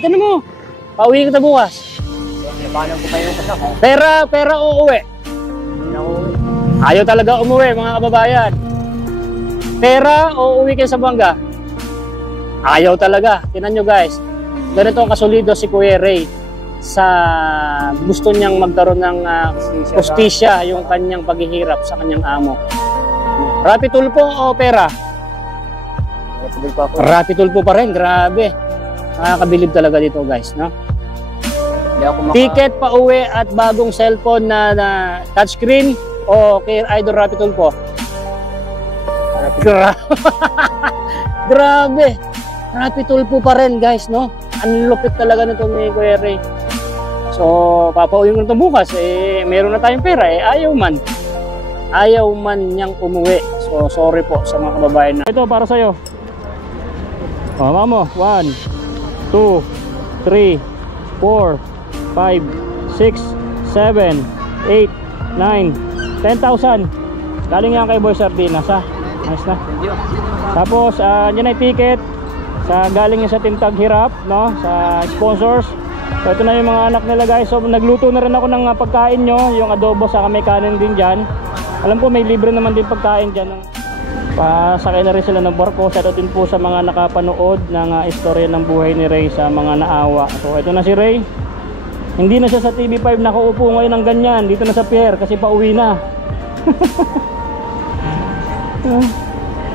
tinan mo. Pauwi kita bukas. Paano ko kayo kasama? Pera uuwi. Ayaw talaga umuwi mga kababayan. Pera uuwi kayo sa Buanga. Ayaw talaga. Tingnan nyo guys. Ganito ang kasulido si Kuya Ray sa gusto niyang magkaroon ng justisya yung kanyang paghihirap sa kanyang amo. Rapi tulpo o pera? Rapi tulpo pa rin. Grabe. Nakakabilib talaga dito guys, no? Ticket pa uwi at bagong cellphone na touchscreen o kay Idol Rapi tulpo? Grabe. Rapi tulpo pa rin guys, no? Ang lupit talaga nito ni Kuya Ray. So, papauwi mo ito bukas, meron na tayong pera, ayaw man niyang umuwi. So, sorry po sa mga kababayan na. Ito, para sa'yo. O, mamo, 1, 2, 3, 4, 5, 6, 7, 8, 9, 10,000. Galing yan kay Boy Sardinas, ha? Nice na. Tapos, yan ay ticket. Galing yan sa Team Taghirap, no? Sa sponsors. So ito na yung mga anak nila guys. So nagluto na rin ako ng pagkain nyo. Yung adobo sa may kanin din dyan. Alam ko may libre naman din pagkain dyan. Pasakay na rin sila ng barko. Shoutout din po sa mga nakapanood ng istorya ng buhay ni Ray sa mga naawa. So ito na si Ray. Hindi na siya sa TV5 nakaupo ngayon ng ganyan. Dito na sa pier kasi pauwi na.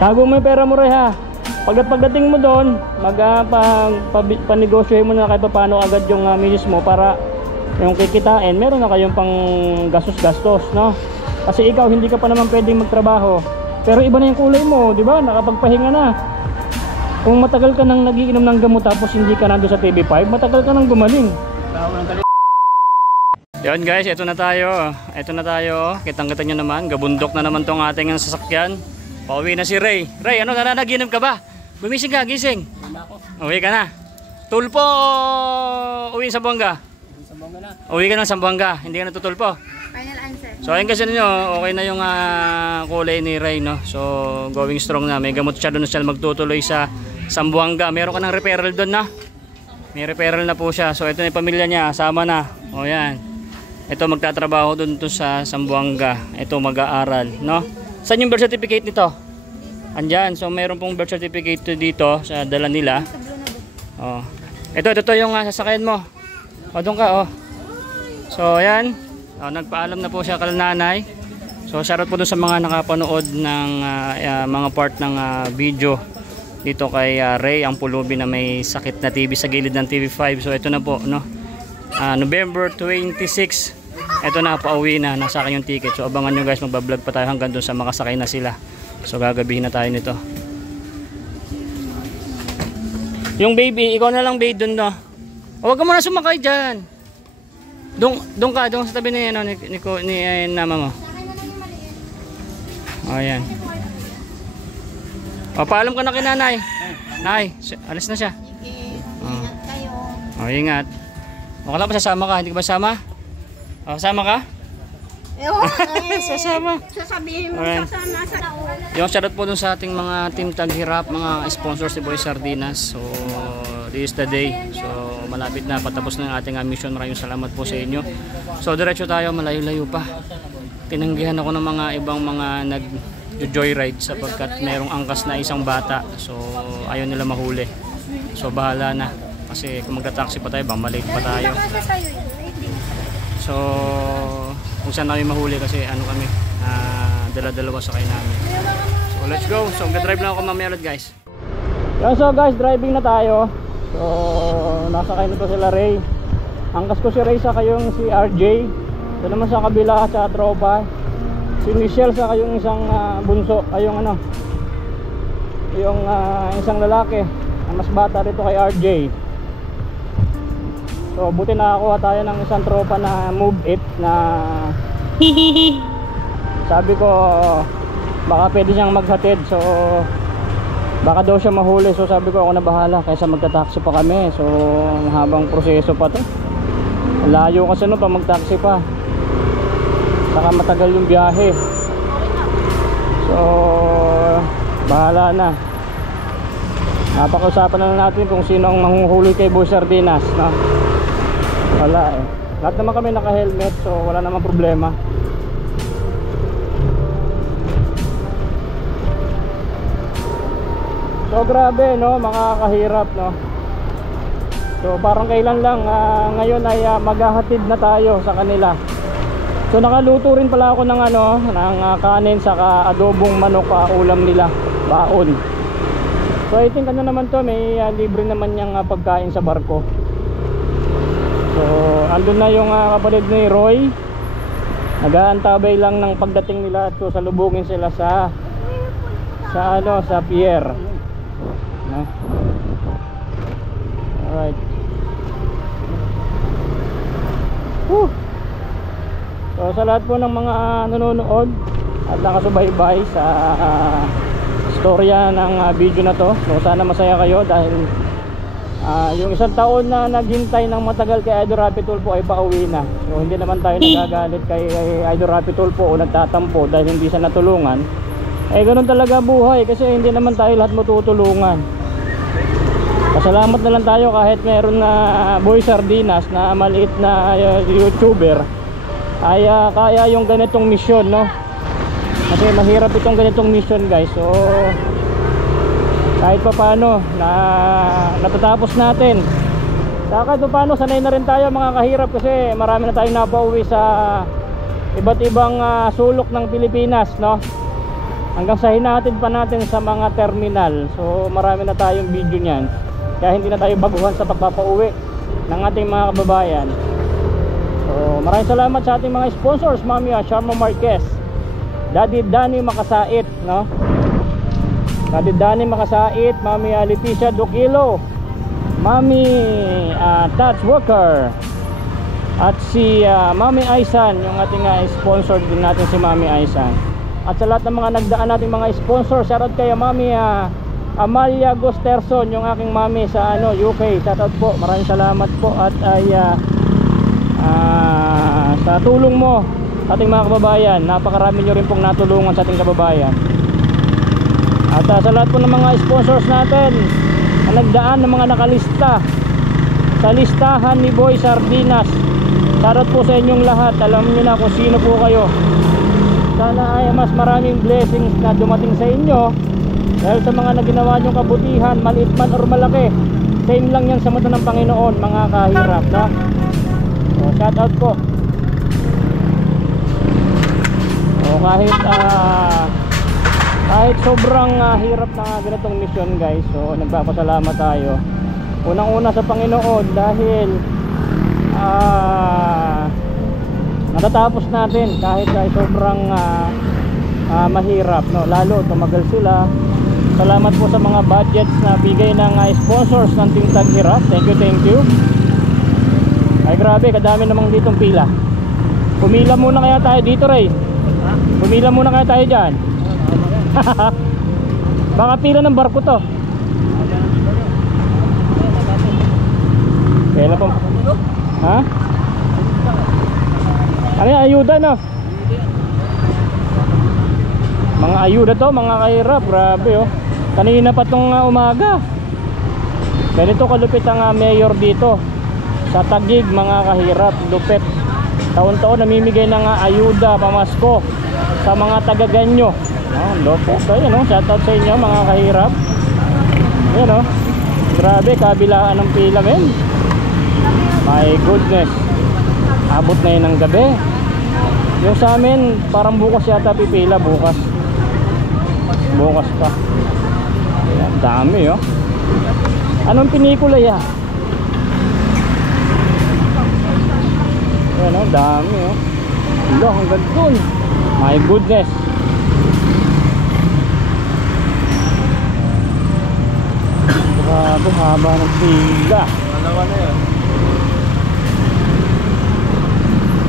Tago mo yung pera mo Ray ha. Pagdating mo doon, panegosyohin mo na kahit paano agad yung misis mo para yung kikitain, meron na kayong pang gastos-gastos, no? Kasi ikaw hindi ka pa naman pwedeng magtrabaho. Pero iba na yung kulay mo, di ba? Nakapagpahinga na. Kung matagal ka nang nagiinom ng gamot tapos hindi ka nandoon sa TV5, matagal ka nang gumaling. Yan guys, ito na tayo. Kitang-kita nyo naman, gabundok na naman tong ating sasakyan. Pauwi na si Ray. Ray, ano, nanaginip ka ba? Bumising ka, gising. Uwi ka na. Tulpo uwi sa Buanga? Sa Buanga na. Uwi ka na sa Buanga, hindi ka natutulpo. Final answer. So ayun kasi ninyo, okay na yung kulay ni Ray, no? So going strong na. May gamot siya doon siya magtutuloy sa Sambuanga. Meron ka ng referral doon na. May referral na po siya. So ito na yung pamilya niya, sama na. O yan. Ito magtatrabaho doon sa Sambuanga. Ito mag-aaral, no? Saan yung birth certificate nito? Andyan. So mayroon pong birth certificate dito sa dala nila. Oh. Ito yung sasakyan mo. O doon ka, oh. So ayan. Nagpaalam na po siya kay nanay. So shoutout po doon sa mga nakapanood ng mga part ng video dito kay Ray ang pulubi na may sakit na TB sa gilid ng TV5. So ito na po, no. November 26. Ito na, pauwi na. Nasa akin yung ticket. So abangan nyo guys, magbablog pa tayo hanggang doon sa makasakay na sila. So gagabihin na tayo nito. Yung baby, ikaw na lang babe doon, no. Huwag ka muna sumakay dyan. Doon ka, doon sa tabi ni nama mo. O yan. O paalam ka na kay nanay. Nay, alis na siya. Ingat kayo. O ingat. O kala pa sasama ka, hindi ka ba sasama? O sasama ka? Sasama. Sasabihin mo sasama sa yung shoutout po dun sa ating mga Team Taghirap, mga sponsors ni Boy Sardinas. So this is the day. So malapit na patapos na ang ating mission. Maraming salamat po sa inyo. So diretso tayo, malayo-layo pa. Tinanggihan ako ng mga ibang mga nag-joyride sapagkat merong angkas na isang bata. So ayaw nila mahuli. So bahala na. Kasi kung magta-taxi pa tayo, bang pa tayo. So kung saan kami mahuli kasi ano kami, dala-dalawa sa kayo namin. So let's go. So mag-drive lang ako mamaya ulit guys. So guys, driving na tayo. So nasakay na to sila Ray. Angkas ko si Ray sa kayong si RJ. Ito naman sa kabila sa tropa. Si Michelle sa kayong isang bunso. Ayong ano, yung isang lalaki na mas bata rito kay RJ. So buti nakakuha tayo ng isang tropa na move it na sabi ko baka pwede siyang maghatid. So baka daw siya mahuli. So sabi ko ako na bahala kaysa magta-taxi pa kami. So habang proseso pa to. Layo kasi no pa mag-taxi pa. Saka matagal yung biyahe. So bahala na. Napag-usapan na lang natin kung sino ang manghuhuli kay Boy Sardinas, no? Wala eh. Lahat naman kami naka-helmet, so wala namang problema. So grabe, no, mga kahirap, no. So parang kailan lang ngayon ay maghahatid na tayo sa kanila. So nakaluto rin pala ako ng ng kanin saka adobong manok, ulam nila, baon. So I think naman to, may libre naman yung pagkain sa barko. So andun na yung kapatid ni Roy. Nag-aantabay lang ng pagdating nila at so salubungin sila sa pier. No? Alright. So sa lahat po ng mga nanonood at nakasubaybay sa storya ng video na to, so sana masaya kayo dahil yung isang taon na naghintay ng matagal kay Idol Rapi Tulfo ay pauwi na. So hindi naman tayo nagagalit kay Idol Rapi Tulfo o nagtatampo dahil hindi siya natulungan. Eh ganun talaga buhay kasi hindi naman tayo lahat matutulungan. Pasalamat na lang tayo kahit meron na Boy Sardinas na maliit na YouTuber ay kaya yung ganitong mission, no? Kasi mahirap itong ganitong mission, guys. So kahit pa paano na natatapos natin. Kahit pa paano sanay na rin tayo mga kahirap kasi marami na tayong napauwi sa iba't ibang sulok ng Pilipinas, no? Hanggang sa hinatid pa natin sa mga terminal. So marami na tayong video niyan. Kaya hindi na tayo baguhan sa pagpapauwi ng ating mga kababayan. So maraming salamat sa ating mga sponsors, Mami Sharma Marquez, Daddy Danny Makasait, no? Daddy Danny Makasait, Mami Leticia Duquilo, Mami Touch Walker, at si Mami Aisan, yung ating sponsor din natin si Mami Aisan. At sa lahat ng mga nagdaan nating mga sponsor, shoutout kay Mami Amalia Gusterson, yung aking mami sa UK. Shoutout po, maraming salamat po at ay sa tulong mo sa ating mga kababayan. Napakarami nyo rin pong natulungan sa ating kababayan. At sa lahat po ng mga sponsors natin na nagdaan ng mga nakalista sa listahan ni Boy Sardinas, shoutout po sa inyong lahat. Alam nyo na kung sino po kayo. Sana ay mas maraming blessings na dumating sa inyo dahil sa mga naginawa nyong kabutihan, maliit man or malaki, same lang yan sa mata ng Panginoon, mga kahirap, no? So shout out po. So kahit sobrang hirap na ganitong mission, guys, so nagpapasalamat tayo unang-una sa Panginoon dahil natatapos natin kahit ay sobrang mahirap, no? Lalo tumagal sila. Salamat po sa mga budgets na bigay ng sponsors ng Team Taghirap. Thank you. Ay grabe, kadami namang ditong pila. Pumila muna kaya tayo dito, Ray. Pumila muna kaya tayo dyan. Baka pila ng barko to. Kailan po? Ha? Ano yung ayuda, no? Mga ayuda to, mga kahirap. Grabe, oh. Kanina pa tong umaga. Ganito kalupit ang mayor dito sa Taguig, mga kahirap. Lupit. Taon-taon namimigay ng ayuda, pamasko sa mga taga-Ganyo. Lupit. So yun, shoutout sa inyo, mga kahirap. Yun, oh. Grabe, kabilaan ng pila, men. My goodness. Abot na yun ng gabi. Yung sa amin parang bukas yata pipila. Bukas pa. Ayan, dami, oh. Anong pinikula ya? Ayan, oh, dami, oh. Ilo, hanggang dun. My goodness. Grabe, haba ng pila. Dalawa na yun.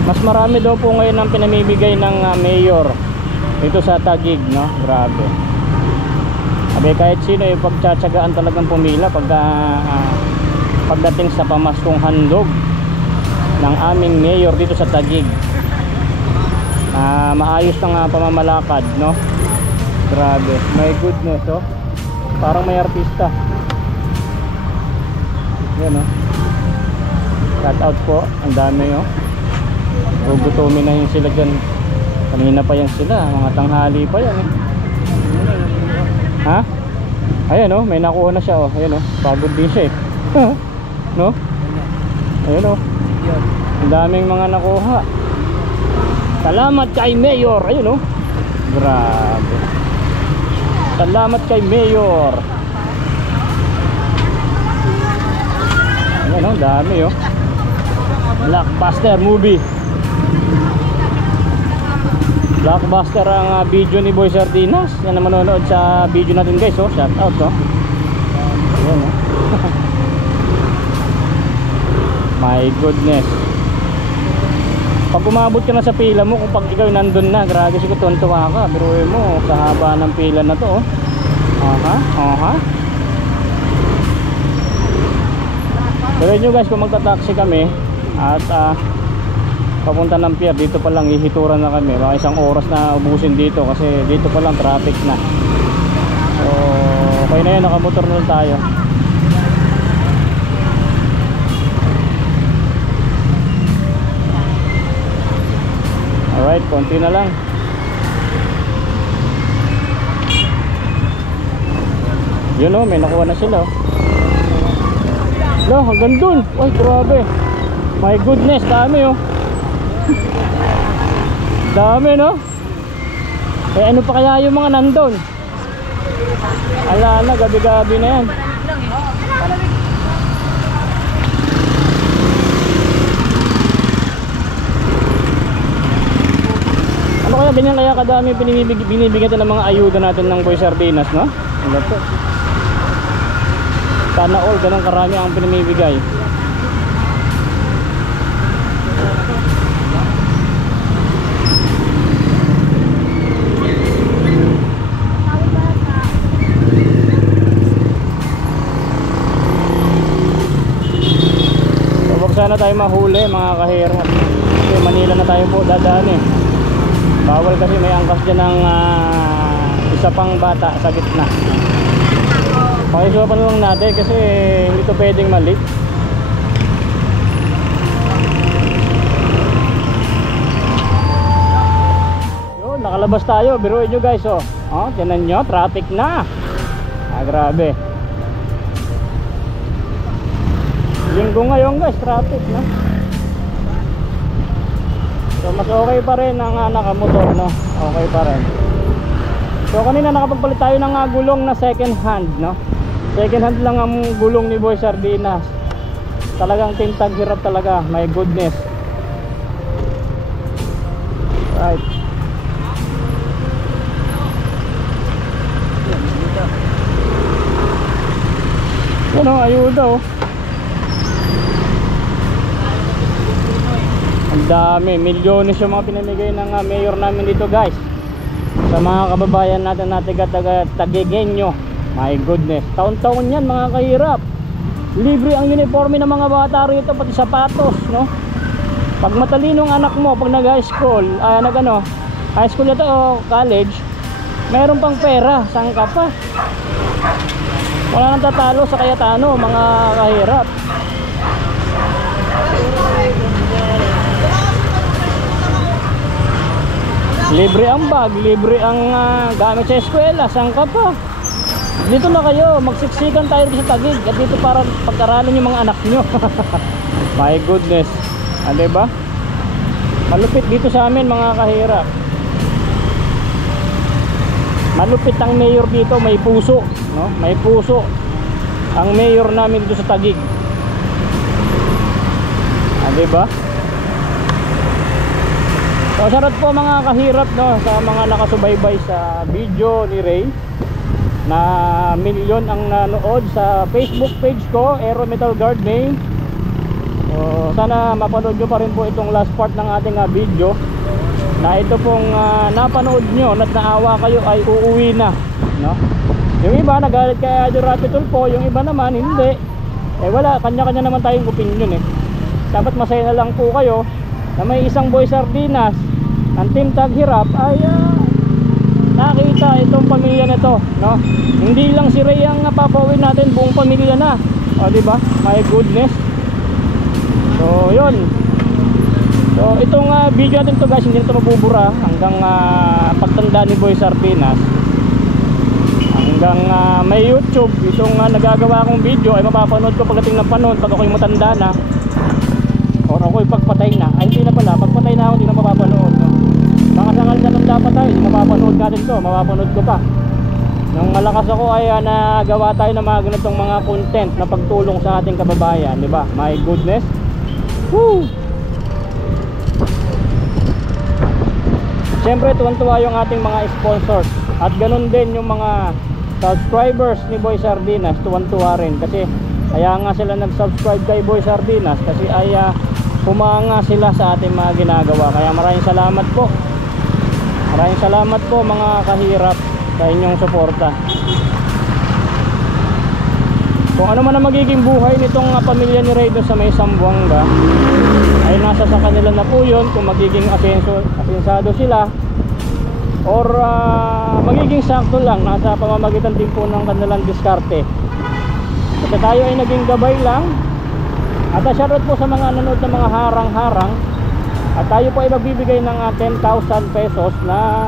Mas marami daw po ngayon ang pinamimigay ng mayor dito sa Taguig, no? Grabe. Sabi kahit sino yung pagtsatsagaan talagang pumila pagdating sa pamaskong handog ng aming mayor dito sa Taguig. Maayos ng pamamalakad, no? Grabe. My goodness, oh. Parang may artista. Yan oh. Shout out po. Ang dami oh. Gugutumin na yun sila dyan. Kanina pa yan sila. Mga tanghali pa yan eh. Ha? Ayan oh. May nakuha na siya oh. Ayan oh. Pagod din siya eh. No? Ayan oh. Ang daming mga nakuha. Salamat kay Mayor. Ayun oh. Grabe. Salamat kay Mayor. Ayan oh. Dami oh. Blockbuster movie. Blockbuster ang video ni Boy Sardinas. Yan ang manonood sa video natin guys oh. Shout out oh. Ayan oh. My goodness. Pag umabot ka na sa pila mo, kung pag ikaw nandun na, grabe siguro tuwan-tuwa ka. Biruin mo sa haba ng pila na to oh. Aha. Pero nyo guys, kung magta-taxi kami at papunta ng pier, dito pa lang ihituran na kami. Baka isang oras na ubusin dito kasi dito pa lang traffic na. So okay na yun, nakamotor na lang tayo. Alright, konti na lang. Yun oh, may nakuha na sila oh. Lo, hanggang dun. Ay, grabe. My goodness, dami oh. Dami no. Eh ano pa kaya yung mga nandun? Ala na, gabi-gabi na yan. Ano kaya ganyan kaya kadami binibigyan ng mga ayuda natin ng Boy Sardinas, no? Ano po? Sana all ganun karami ang pinamibigay. Sana tayo mahuli mga kahirap. Kasi Manila na tayo po dadaan eh. Bawal kasi may angkas dyan ng isa pang bata sa gitna. Pakisupan lang natin kasi hindi to pwedeng mali. Yun, nakalabas tayo. Biruin nyo guys oh. Oh, tinan nyo, traffic na. Grabe. Linggo ngayon guys, traffic na. So mas okay pa rin ang nakamotor no. Okay pa rin. So kanina nakapagpalit tayo ng gulong na second hand no. Second hand lang ang gulong ni Boy Sardinas. Talagang tintag hirap talaga. My goodness. Right. Ano, ayuda oh. Ang dami, milyones yung mga pinamigay ng mayor namin dito guys. Sa mga kababayan natin na taga-Taguegueño. My goodness, taon-taon yan mga kahirap. Libre ang uniforme ng mga bata rito, pati sapatos no. Pag matalinong anak mo, pag nag-high school, high school na to o college, meron pang pera, saan ka pa? Wala nang tatalo sa Cayetano mga kahirap. Libre ang bag, libre ang gamit sa eskwela, saan ka pa? Dito na kayo, magsiksikan tayo sa Taguig at dito para pag-aralan yung mga anak nyo. My goodness, diba? Malupit dito sa amin mga kahirap. Malupit ang mayor dito, may puso no? May puso ang mayor namin dito sa Taguig. Diba? So shoutout po mga kahirap no, sa mga nakasubaybay sa video ni Ray. Na milyon ang nanood sa Facebook page ko, Aero Metal Gardening. So sana mapanood nyo pa rin po itong last part ng ating video. Na ito pong napanood nyo at naawa kayo ay uuwi na no? Yung iba nagalit kay Adjo Rapitol po, yung iba naman hindi. Eh wala, kanya-kanya naman tayong opinion eh. Dapat masaya na lang po kayo na may isang Boy Sardinas ng Team Taghirap ay nakita itong pamilya nito no? Hindi lang si Ray ang papawin natin, buong pamilya na. O diba? My goodness. So yun. So itong video natin to guys, hindi na ito mabubura hanggang pagtanda ni Boy Sardinas. Hanggang may YouTube, itong nagagawa akong video ay mapapanood ko pagdating ng panahon pag ako'y matanda na or ako'y pagpatay na. Ay hindi na pala, pagpatay na ako hindi na mapapanood, no? Baka sangal na lang dapat tayo, mapapanood natin to, mapapanood ko pa. Nung malakas ako ay nagawa tayo ng mga ganitong mga content na pagtulong sa ating kababayan, di ba? My goodness. Woo! Siyempre tuwan-tuwa yung ating mga sponsors at ganun din yung mga subscribers ni Boy Sardinas, tuwan-tuwa rin kasi kaya nga sila nag-subscribe kay Boy Sardinas kasi ay humanga sila sa ating mga ginagawa. Kaya maraming salamat po. Maraming salamat po mga kahirap sa inyong suporta. Kung ano man ang magiging buhay nitong pamilya ni Ray doon sa may Zamboanga ay nasa sa kanila na po yun, kung magiging asensado sila or magiging sakto lang, nasa pamamagitan din po ng kanilang diskarte. Kasi tayo ay naging gabay lang. At shoutout po sa mga nanood ng mga harang-harang. At tayo po ay magbibigay ng 10,000 pesos na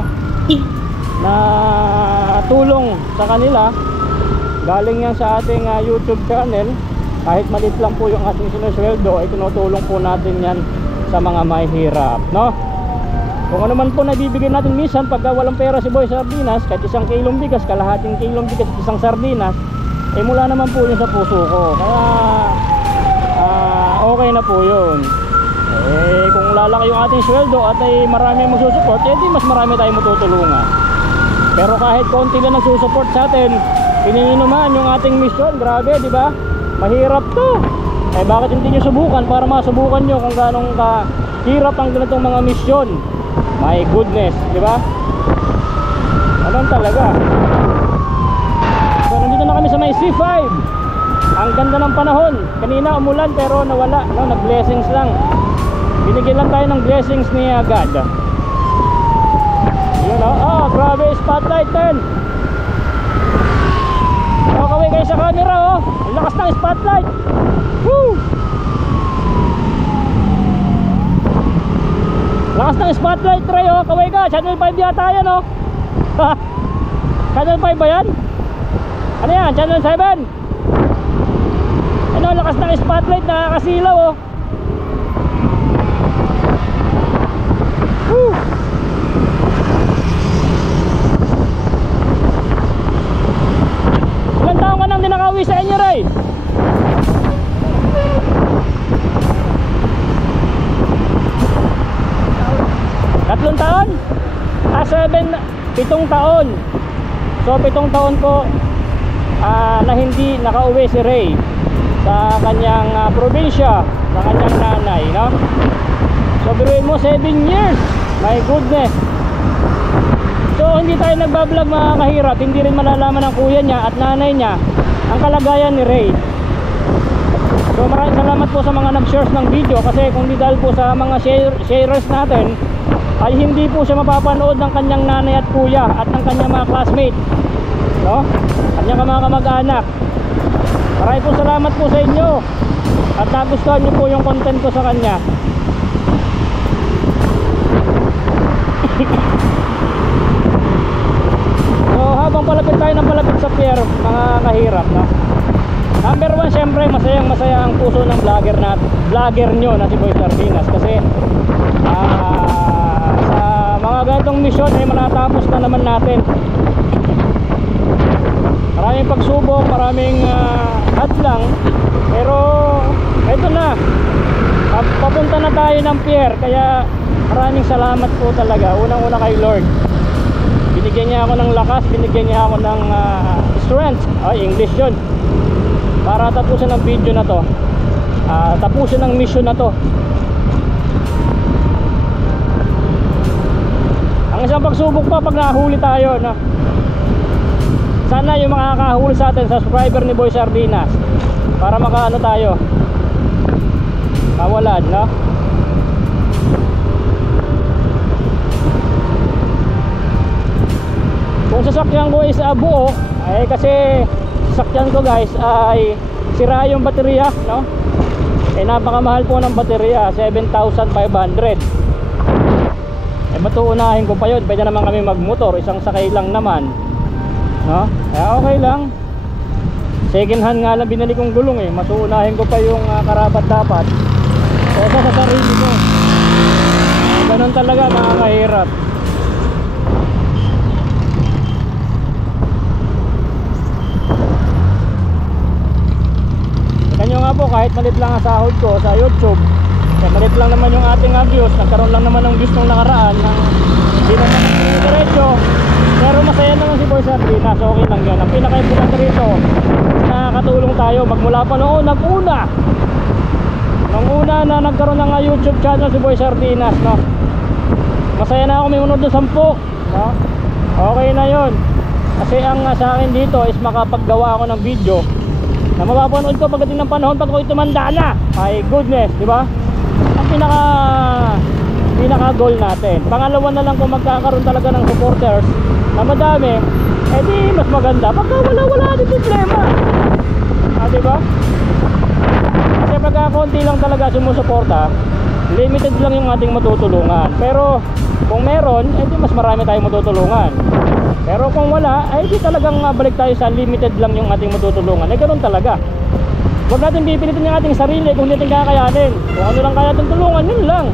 tulong sa kanila. Galing yan sa ating YouTube channel. Kahit maliit lang po yung ating sinusweldo, ay tinutulong po natin yan sa mga mahihirap, no? Kung ano man po nabibigay natin minsan pagka walang pera si Boy Sardinas, kahit 1 kilong bigas, kalahating kilong bigas, 1 sardinas, eh mula naman po yun sa puso ko. Kaya okay na po yun. Eh kung lalaki yung ating sweldo at ay marami magsusupport, eh di mas marami tayong matutulungan. Pero kahit konti lang nagsusupport sa atin, iniinuman yung ating mission. Grabe, di ba? Mahirap to. Eh bakit hindi nyo subukan para masubukan nyo kung ganong kahirap ang ganitong mga mission? My goodness, di ba? Anong talaga? So nandito na kami sa may C5. Ang ganda ng panahon. Kanina umulan pero nawala, no? Nag-blessings lang. Binigyan lang tayo ng blessings ni God. Yun, oh, grabe, spotlight 10. Kaway kayo sa camera, oh. Ang lakas ng spotlight. Woo! Lakas ng spotlight, Ray, oh. Kaway ka, channel 5 yata yan, oh. Channel 5 ba yan? Ano yan, channel 7? Ano, lakas ng spotlight, nakakasilaw, oh. Woo! Ilang taon ka nang di nakauwi sa inyo, Ray? Tatlong taon? 7 taon. So 7 taon ko na hindi nakauwi si Ray sa kanyang probinsya, sa kanyang nanay, no? So biruin mo 7 years. My goodness. So hindi tayo nagbablog mga kahirap, hindi rin malalaman ng kuya niya at nanay niya ang kalagayan ni Ray. So maraming salamat po sa mga nag-shares ng video, kasi kung di dahil po sa mga sharers natin ay hindi po siya mapapanood ng kanyang nanay at kuya at ng kanyang mga classmate, no? Kanyang mga kamag-anak. Maraming po salamat po sa inyo at nagustuhan niyo po yung content ko sa kanya. So habang palapit tayo ng palapit sa pier, mga kahirap, no? Number 1, syempre masayang masaya ang puso ng vlogger nyo na si Boy Sardinas, kasi sa mga ganitong mission ay manatapos na naman natin. Maraming pagsubok, maraming hadlang, pero eto na, papunta na tayo ng pier. Kaya maraming salamat po talaga, unang-una kay Lord. Binigyan niya ako ng lakas, binigyan niya ako ng strength, English yun, para tapusin ang video na to, tapusin ang mission na to. Ang isang pagsubok pa pag nahuli tayo, no? Sana yung makakahuli sa atin, subscriber ni Boy Sardinas, para makaano tayo, kawalan, no? Kung sasakyan ko is buo, ay kasi sasakyan ko guys ay sira yung baterya, no? Eh napakamahal po ng baterya, 7,500. Eh matuunahin ko pa yun, pwede naman kami magmotor, isang sakay lang naman, no? Kaya okay lang. Second hand nga lang binili kong gulong eh, masuunahin ko pa yung karapat dapat kesa sa sarili ko. Ganun talaga mga mahirap. Ganyan nga po, kahit malit lang ang sahod ko sa YouTube, malit lang naman yung ating views, nagkaroon lang naman ng views nung nakaraan ng hindi naman diretso, pero masaya naman si Boy Sardinas, okay lang yan. Ang pinaka-importante rito, nakakatulong tayo magmula pa noon, nung una na nagkaroon ng YouTube channel si Boy Sardinas, no? Masaya na ako may unod na 10, no? Okay na yon. Kasi ang sa akin dito is makapaggawa ako ng video na mapapanood ko pagdating ng panahon pag ako'y tumanda na. My goodness, di ba? Ang pinaka goal natin. Pangalawa na lang kung magkakaroon talaga ng supporters na madami, eh di mas maganda pagka wala din problema. Di ba? Kasi pagka konti lang talaga sumusuporta, limited lang yung ating matutulungan. Pero kung meron, eh di mas marami tayong matutulungan. Pero kung wala, ay di talagang balik tayo sa limited lang yung ating matutulungan. Eh ganoon talaga. Huwag natin pipilitin yung ating sarili kung hindi natin kakayanin. Kung ano lang kaya natin tulungan, yun lang.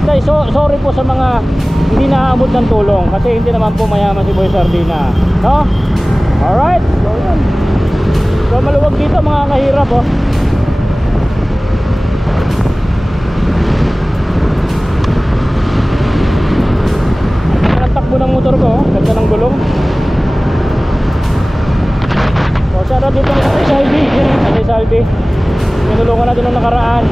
At sorry po sa mga hindi naaabot ng tulong, kasi hindi naman po mayaman si Boy Sardina, no? Alright, so yun. So maluwag dito mga kahirap, oh. Takbo ng motor ko, ganda ng gulong. So shoutout dito sa Salvi, Ate Salvi, tinulungan natin nung nakaraan.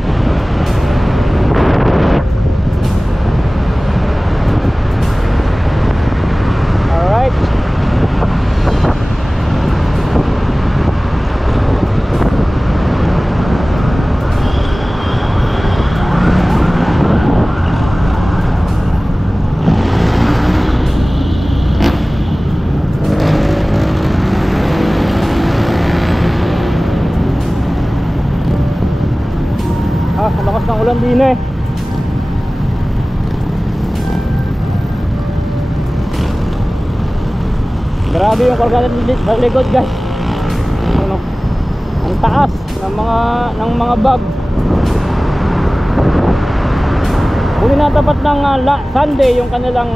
Alright. Lakas ng ulan din eh. Grabe yung karga sa likod, guys. Ano? Ang taas ng mga bag. Huli na tapat ng Sunday yung kanilang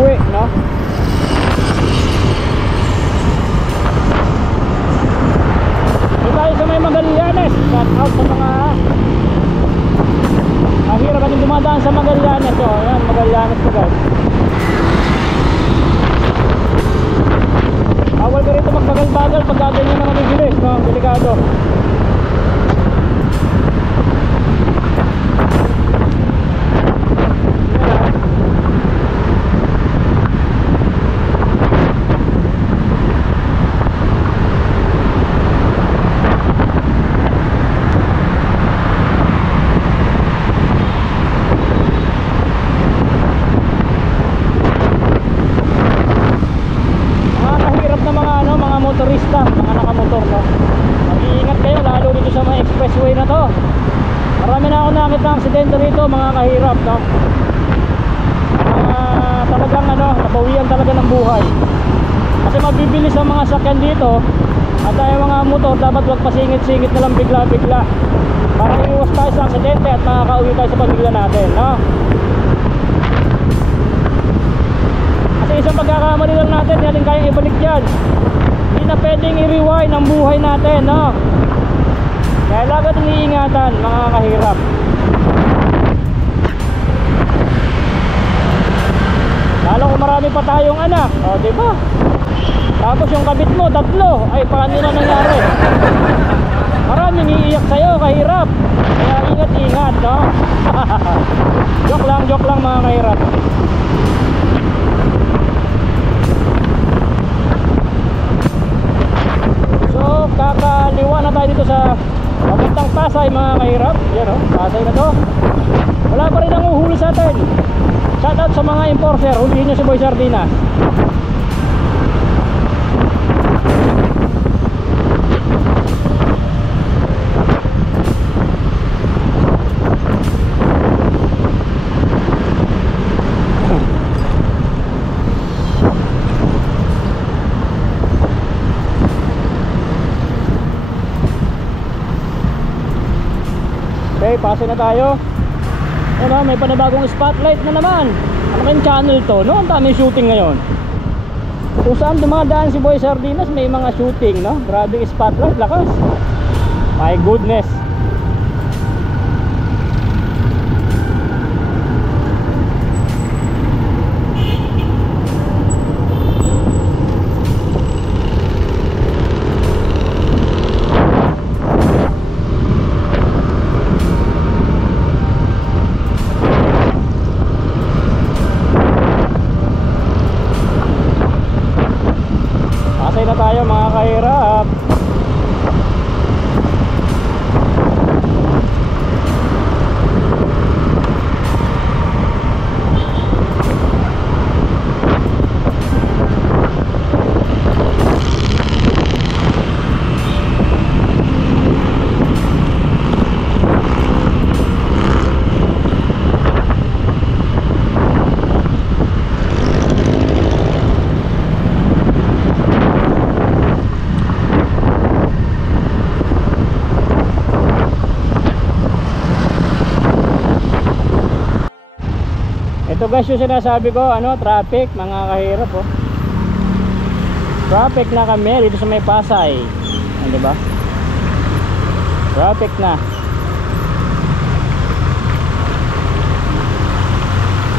uwi, no? Tayo sa may Magallanes, shout out sa mga mahirap natin dumadaan sa Magallanes. So ayan, Magallanes po guys. Bawal ka rito magbagal-bagal pag gaganyan na mabibilis, no? Delikado. Motorista, mga nakamotor, no? Mag-iingat kayo lalo dito sa mga expressway na to. Marami na ako nakita ng aksidente rito, mga kahirap, no? Talagang nabawian talaga ng buhay. Kasi mabibilis ang mga sakyan dito. At tayo mga motor, dapat wag pasingit-singit na lang bigla-bigla para iwas tayo sa aksidente at makakauwi tayo sa pamilya natin, no? Kasi isang pagkakamali lang natin, hindi natin kayang ibalik yan. Hindi na pwedeng i-rewind ang buhay natin, no? Kaya lagi natin iingatan, mga kahirap. Lalo kung marami pa tayong anak, o diba? Tapos yung kabit mo, 3, ay paano na nangyari? Maraming iiyak sa'yo, kahirap. Kaya ingat-ingat, no? Joke lang mga kahirap. So kakaliwa na tayo dito sa papuntang Pasay, mga kahirap. Yan, Pasay na to. Wala pa rin ang uhuli sa atin. Shoutout sa mga enforcer, hulihin nyo si Boy Sardinas. Okay, pasa na tayo. Ano, may panibagong spotlight na naman. Ano kayong channel to, no? Ang daming shooting ngayon. Kung saan dumadaan si Boy Sardinas, may mga shooting, no? Grabe spotlight, lakas. My goodness. Pasay na tayo mga kahirap. Ito guys yung sinasabi ko, ano, traffic, mga kahirap, oh. Traffic na kami dito sa may Pasay. Ano ba? Traffic na.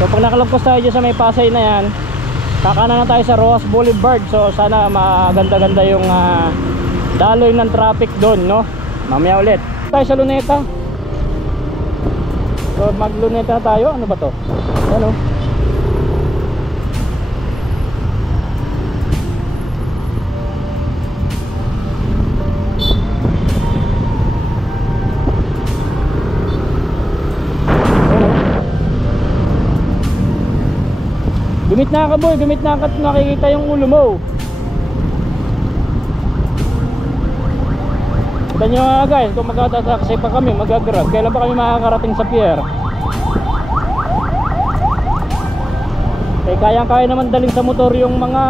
So pag nakalagpas tayo dyan sa may Pasay na yan, kakanan na tayo sa Rojas Boulevard. So sana maganda-ganda yung daloy ng traffic doon, no? Mamaya ulit tayo sa Luneta. So mag-Luneta na tayo. Ano ba to? Ano? Gumit na ka boy, gumit na ka at nakikita yung ulo mo. Kita nyo nga guys, kung magkatasaksi pa kami, magagrab. Kailan pa kami makakarating sa pier? Eh kayang-kaya naman dalhin sa motor yung mga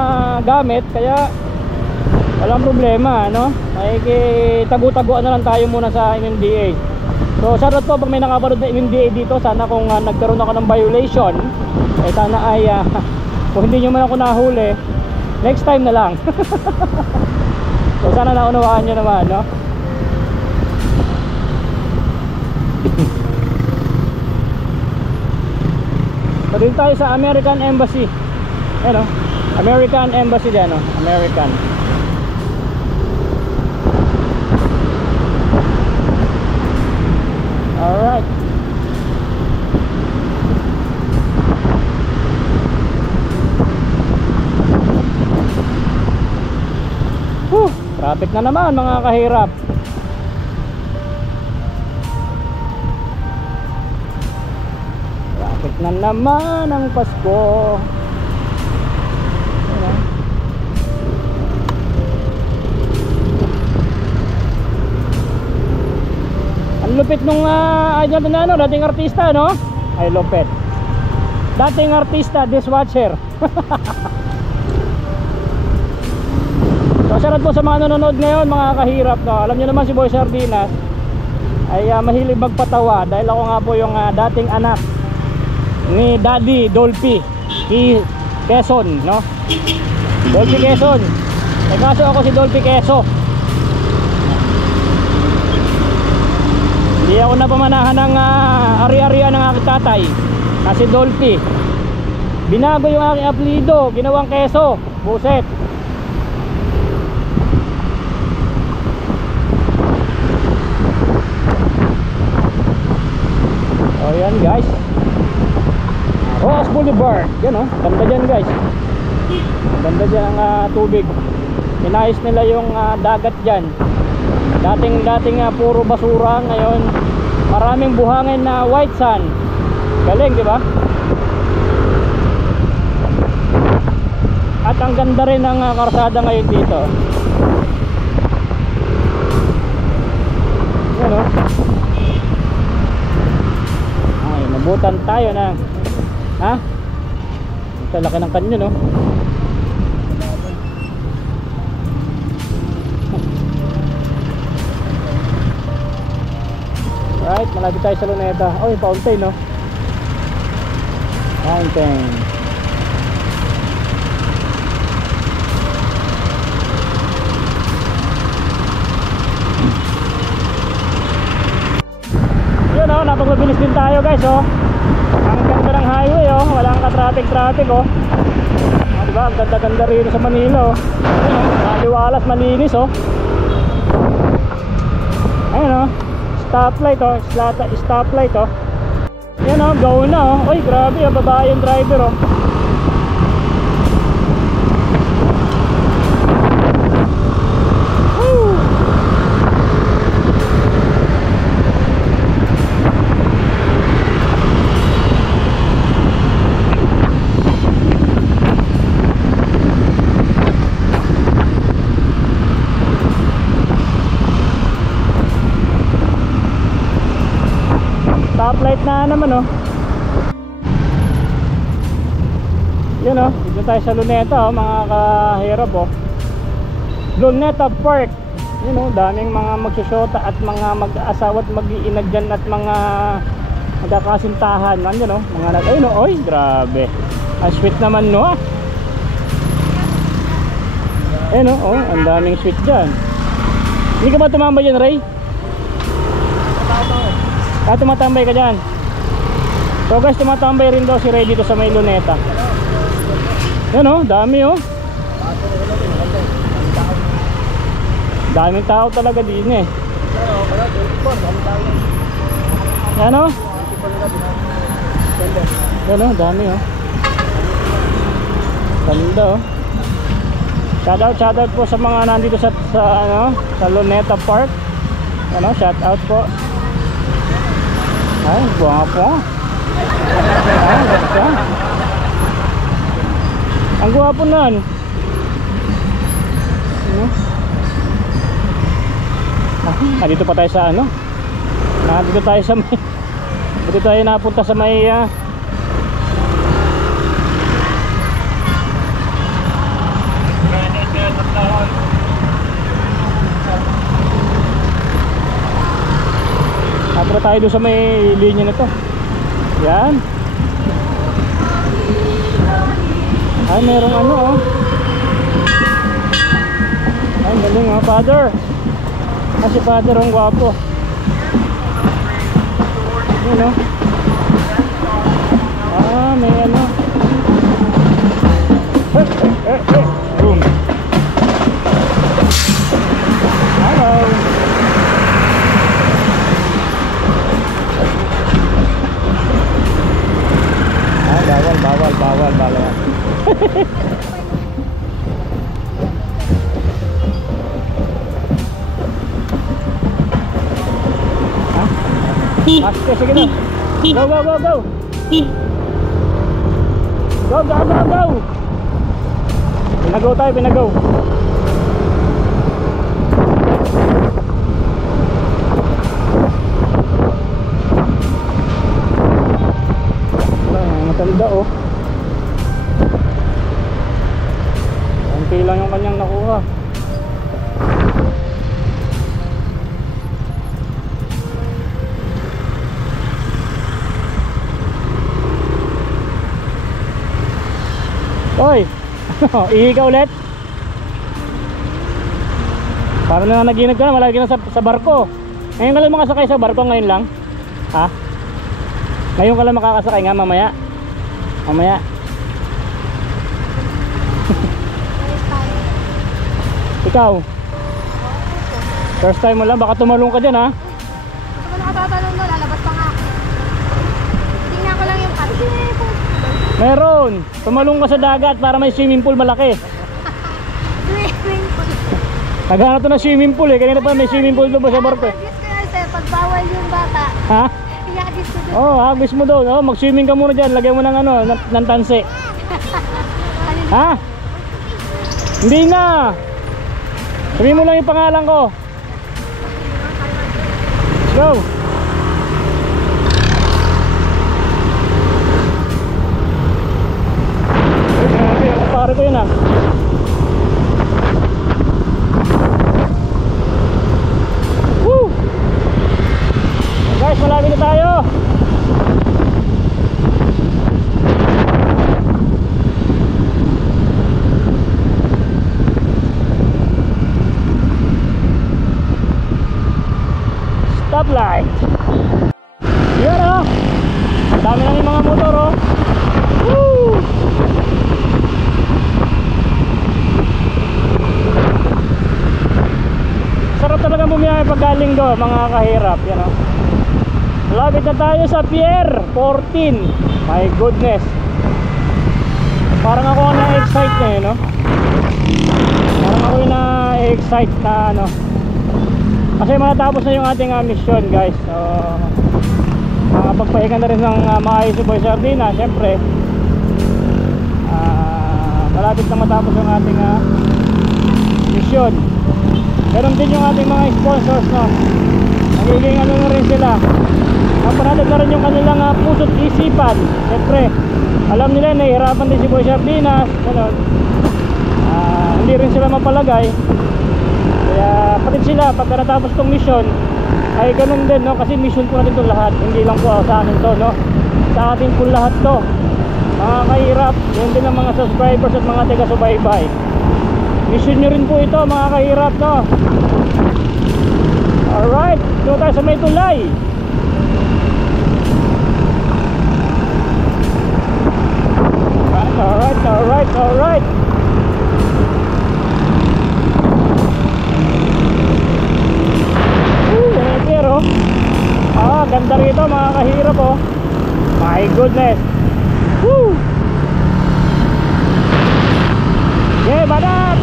gamit, kaya walang problema, no? Tagu-taguan na lang tayo muna sa MMDA. So shoutout po pag may nakapanood na MMDA dito. Sana kung nagkaroon ako ng violation, eh sana ay kung hindi nyo man ako nahuli, next time na lang. So sana naunawaan nyo naman, no? So dito tayo sa American Embassy. Ayan, o, American Embassy dyan, o, American. Alright. Traffic na naman mga kahirap. Traffic na naman ang Pasko. Ang lupit nung dating artista, no? Ay lupit. Dating artista, dishwasher. So shoutout po sa mga nanonood ngayon mga kahirap, no? Alam niyo naman si Boy Sardinas ay mahilig magpatawa dahil ako nga po yung dating anak ni Daddy Dolphy Quezon, no? Dolphy Quezon. Eh kaso ako si Dolphy Quezo. Hindi ako napamanahan ng ari-arian ng aking tatay na si Dolphy. Binago yung aking apelido, ginawang Quezo. Buset. O yan guys, Rojas Boulevard. Yan o, ganda dyan guys. Ganda dyan ang tubig. Inayos nila yung dagat dyan. Dating puro basura. Ngayon maraming buhangin na white sand. Galing, di ba? At ang ganda rin ng karsada ngayon dito. Yan o. Ay, nabutan tayo ng ito laki ng kanyo, no? Alright, malapit tayo sa Luneta. Oh, yung fountain, no? Fountain. Yun, oh, napagmabilis din tayo, guys, oh. Ang ganda ng highway, oh. Walang ka-traffic, oh. Oh, diba? Ang ganda-ganda rin sa Manila, oh. Ayun, oh. Maliwalas, malinis, oh. Ayun, oh. Stoplight, oh. Stoplight, oh. Yan, oh. Go na, oh. Uy, grabe, oh. Babae yung driver, oh. Woo! Stoplight na naman, oh. Yun, oh. Dito tayo sa Luneta, oh, mga kahirap, oh. Luneta Park. Yun, oh. Daming mga magsusyota at mga mag-aasawa at mag-iinag dyan at mga magkakasintahan. Nandiyan, oh. Mga ayun, oh. Oy, grabe. Ang sweet naman, no, ah. Ayun, oh. Oh, ang daming sweet dyan. Hindi ka ba tumambay dyan, Ray? Ah, tumatambay ka dyan. So guys, tumatambay rin daw si Ray dito sa may Luneta. Yan, oh, dami, oh. Daming tao talaga din, eh. Yan, oh. Yan, oh, dami, oh. Ganda, oh. Shoutout po sa mga nandito sa Luneta Park. Ano, shoutout po. Ay, guwapo. Ay, ganda. Ang guwapo nun. Dito pa tayo sa ano? Dito tayo sa may dito tayo napunta sa may Napunta tayo doon sa may linya na to. Yan. Ay, merong ano, oh. Ay, galing, oh, father. Si father, ang gwapo. Yun, oh. Ah, may ano. Boom. Hello. Bawal. Sige na. Go. Go. Pinago tayo. Matanda, oh. Konti lang yung kanyang nakuha. Hoy! Ihi ka ulit? Parang na naginag ka na, malagi na sa barko. Ngayon ka lang makasakay sa barko, ngayon lang? Ha? Ngayon ka lang makakasakay nga, mamaya? Ikaw? First time mo lang, baka tumalong ka dyan, ha? Ito ko nakatatalong doon, lalabas pa nga. Tingnan ko lang yung kasi. Meron! Tumalong ka sa dagat para may swimming pool malaki. Swimming pool. Naghanap to na swimming pool, eh. Kanina pa may swimming pool doon sa barko, eh. Agis ko yan, sir. Pag bawal yung bata, Ha? i-agis ko doon. Oo, agis mo doon. Oh, mag-swimming ka muna dyan. Lagyan mo ng ano, ng tanse. Ha? Hindi na. Sabihin mo lang yung pangalan ko. Go. Pare ko yun, ah. Woo! Guys, tayo. Stoplight. Yan oh. Dami lang yung mga motor oh. Woo! Sarap talaga bumiyahe pag galing do, mga kahirap. Yan oh. Lapit na tayo sa Pier 14. My goodness. Parang ako na-excite na no? Parang ako na-excite na ano. Kasi matapos na yung ating mission guys. So makapagpahinga na rin ng maayos si Boy Sardina. Siyempre malapit na matapos yung ating mission. Meron din yung ating mga sponsors no. Nagiging ano na rin sila. Napanatag na rin yung kanilang puso't isipan. Siyempre alam nila nahihirapan din si Boy Sardina. Ganun. Hindi rin sila mapalagay. Kaya patid sila pagka natapos tong mission ay ganun din no, kasi mission ko na din lahat, hindi lang po sa akin to no, sa ating po lahat to mga kahirap. Yun din ang mga subscribers at mga taga-subaybay, mission nyo rin po ito mga kahirap no. Alright, doon tayo sa may tulay. Alright. Ganda rito mga kahirap oh. My goodness. Woo! Yeah, banat!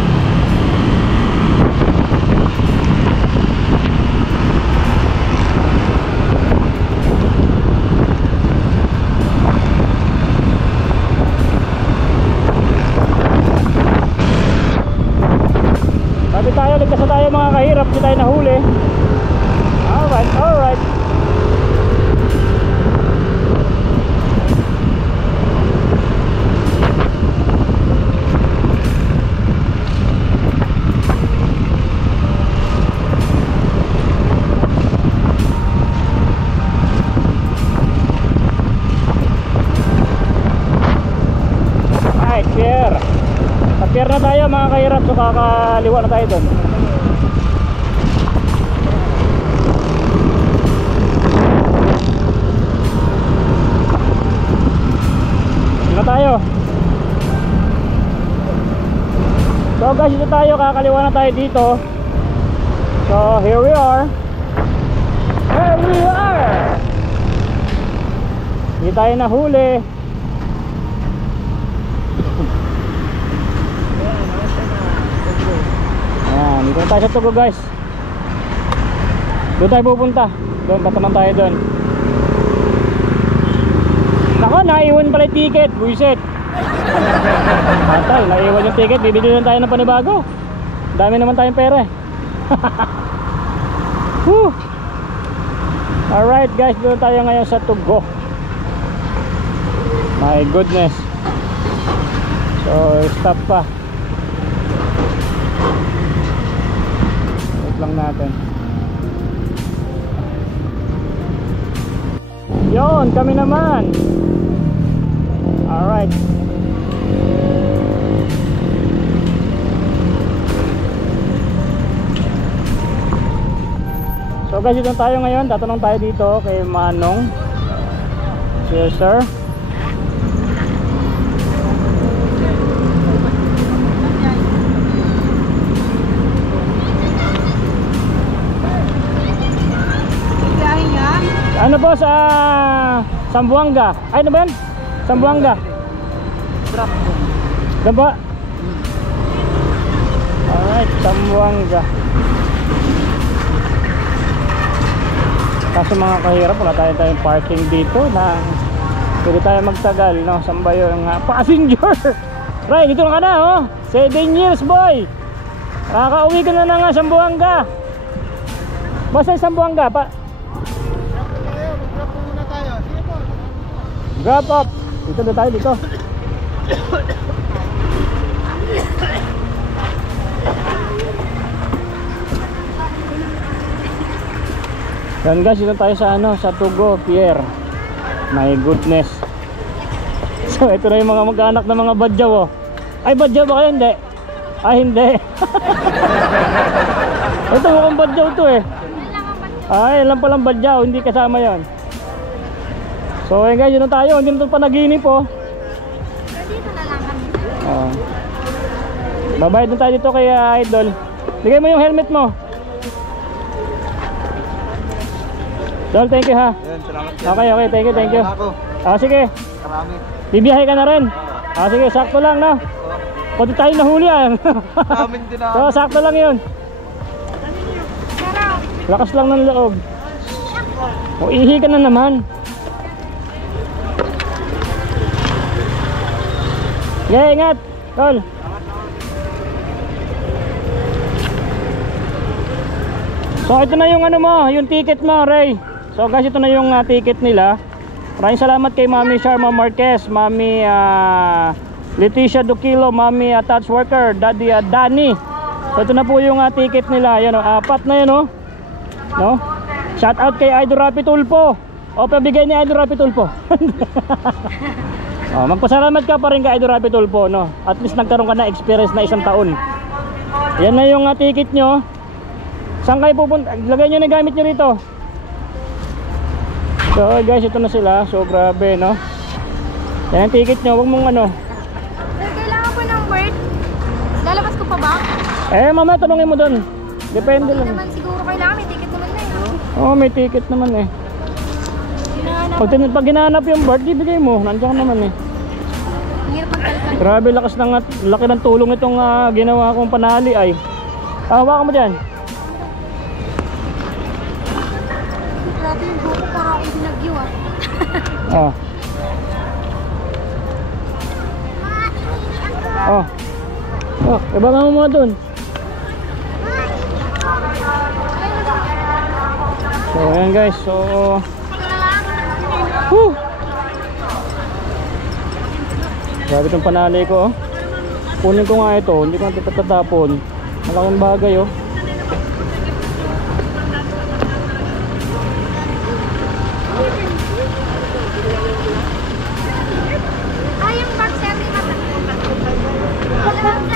Sabi tayo, ligtas na tayo mga kahirap, hindi tayo nahuli. Alright. Pier na tayo mga kahirap, so kakaliwa na tayo doon. Na tayo. So guys, dito tayo, kakaliwa na tayo dito. So here we are. Hindi tayo nahuli. Dito tayo sa Tugo guys. Doon tayo pupunta. Doon tataman tayo doon. Nako, naiwan pala yung ticket. Buisit. Patay, naiwan yung ticket. Bibili lang tayo ng panibago. Dami naman tayong pera. Alright guys, doon tayo ngayon sa Tugo. My goodness. So stop pa lang natin. Yon, kami naman. Alright. So guys, dito tayo ngayon. Tatanong tayo dito kay Manong. Yes sir. Ano po sa Zamboanga? Ay, ano ba yan? Zamboanga. Drop. Diba? Alright, Zamboanga. Kaso mga kahirap, wala tayong parking dito na pwede tayo magtagal, no? Saan ba yung passenger? Right, dito na ka na, oh. 7 years, boy. Nakaka-uwi ka na nga Zamboanga. Basta Zamboanga pa. Drop up. Dito na tayo dito. Yan guys, dito tayo sa ano, sa Tugo Pier. My goodness. So ito na yung mga mag-anak ng mga badyaw oh. Ay badyaw ba kayo? Hindi. Ay hindi. Ito mukhang badyaw to eh. Ay alam palang badyaw, hindi kasama yon. So ayun guys, dito tayo. Hindi na ito panaginip oh. Dito na lang kami. Oh. Babayad na tayo dito kay Idol. Bigay mo yung helmet mo. Dol, thank you ha. Yan, salamat. Okay, thank you. Ako, Sige. karami. Bibiyahe ka na rin. Sige, sakto lang no. Pwede tayo nahuli ah. Amin din na. So, sakto lang yun. Lakas lang ng loob. O, ihi ka na naman. Yeah, ingat. Tol. So, ito na yung ano mo, yung ticket mo, Ray. So, guys, ito na yung ticket nila. Maraming salamat kay Mami Sharma Marquez, Mami Leticia Duquilo, Mami Touch Worker, Daddy Danny. So ito na po yung ticket nila. Yan oh, apat na yan oh. No? Shout out kay Idol Rapi Tulpo. O pabigay ni Idol Rapi Tulpo. Magpasalamat ka pa rin kay Idol Rapi Tulpo, no? At least nagkaroon ka na experience na 1 taon. Yan na yung ticket nyo. Saan kayo pupunta? Lagay nyo na gamit nyo rito. So guys, ito na sila. So grabe no. Yan ang ticket nyo. Huwag mong ano. Sir, kailangan ko ng word. Lalabas ko pa ba? Mamaya tanongin mo doon. Depende Hindi lang. naman siguro kailangan. May ticket naman na eh. Oo, may ticket naman eh. Hinahanap. Pag ginanap yung bird, ibigay mo. Nandiyan ka naman eh. Ang hirap ang talaga. Grabe lakas ng laki ng tulong itong ginawa kong panali ay. Hawakan mo dyan. Grabe yung buko para akong binagyo ah. Oh. Oh. Oh, ibangan mo muna dun. So ayan guys, so grabe itong panali ko oh. Kunin ko nga ito, hindi ko na tatapon. Malaking bagay oh. Yung box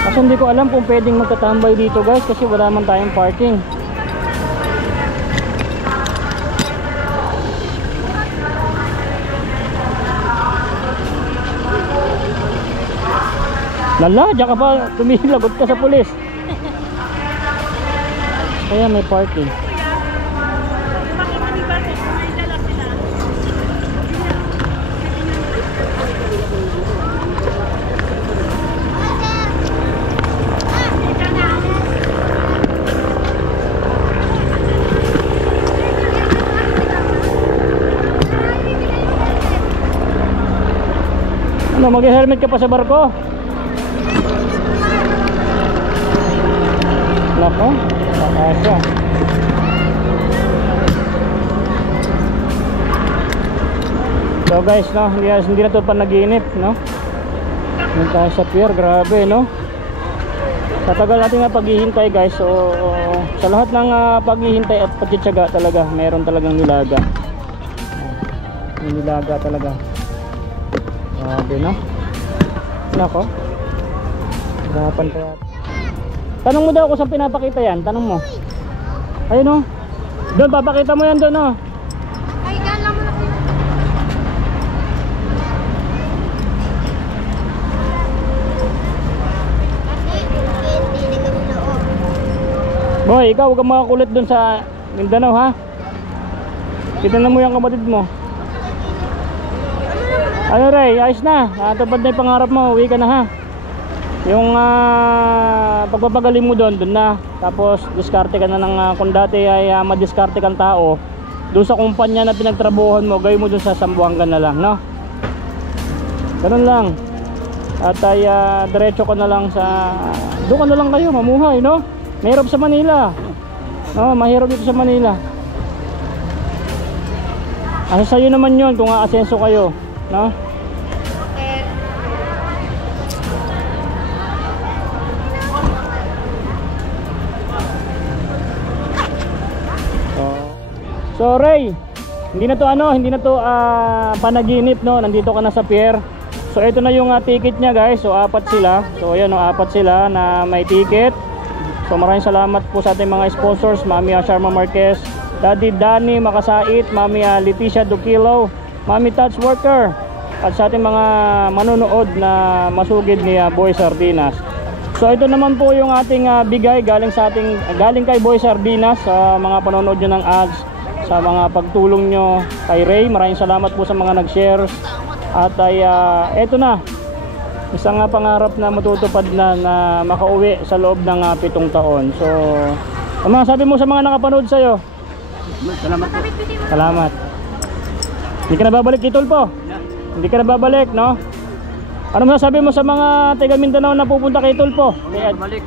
Kasi hindi ko alam kung pwedeng magtatambay dito guys, kasi wala man tayong parking. Lala, diyan ka pa, tumilagot ka sa pulis. Kaya may parking. Ano, mag-helmet ka pa sa barko? Nako, nakasya. So guys, no, hindi na ito pa nag-iinip, no? Yung tayo sa pier, grabe, no? Tatagal natin nga paghihintay guys. So sa lahat ng paghihintay at pagtitiyaga talaga, meron talagang nilaga. May nilaga talaga. Grabe no. Nako. Hirapan pa yan. Tanong mo daw kung saan pinapakita yan. Tanong mo. Ayun no. Doon, papakita mo yan doon no. Ay, gaan lang mo na po. Boy, ikaw huwag kang makakulit doon sa Mindanao ha. Kita na mo yung kapatid mo. Ano Ray, ayos na. Natupad na yung pangarap mo. Uwi ka na ha. Yung pagpapagaling mo doon na. Tapos diskarte ka na ng kung dati ay madiskarte kang tao, doon sa kumpanya na pinagtrabuhan mo, gawin mo doon sa Sambuanga na lang, no? Ganun lang. At ay diretso ka na lang sa, doon ka na lang kayo mamuhay, no? Mahirap sa Manila, no? Mahirap dito sa Manila. Asa sa'yo naman yun kung aasenso kayo, no? So So Ray, hindi na to panaginip, no. Nandito ka na sa pier. So ito na yung ticket niya, guys. So apat sila. So ayan, apat sila na may ticket. So maraming salamat po sa ating mga sponsors, Mami Sharma Marquez, Daddy Danny Makasait, Mami Leticia Dukilo, Mami Touch Worker, at sa ating mga manonood na masugid ni Boy Sardinas. So ito naman po yung ating bigay galing kay Boy Sardinas sa mga panonood nyo ng ads, sa mga pagtulong nyo kay Ray. Maraming salamat po sa mga nag-share. At ay eto na, isang pangarap na matutupad na makauwi sa loob ng 7 taon. So ano sabi mo sa mga nakapanood sa'yo? Salamat po. Salamat. Hindi ka na babalik dito po? Hindi ka na babalik, no? Ano masasabi mo sa mga taga Mindanao na pupunta kay Tulpo? Balik.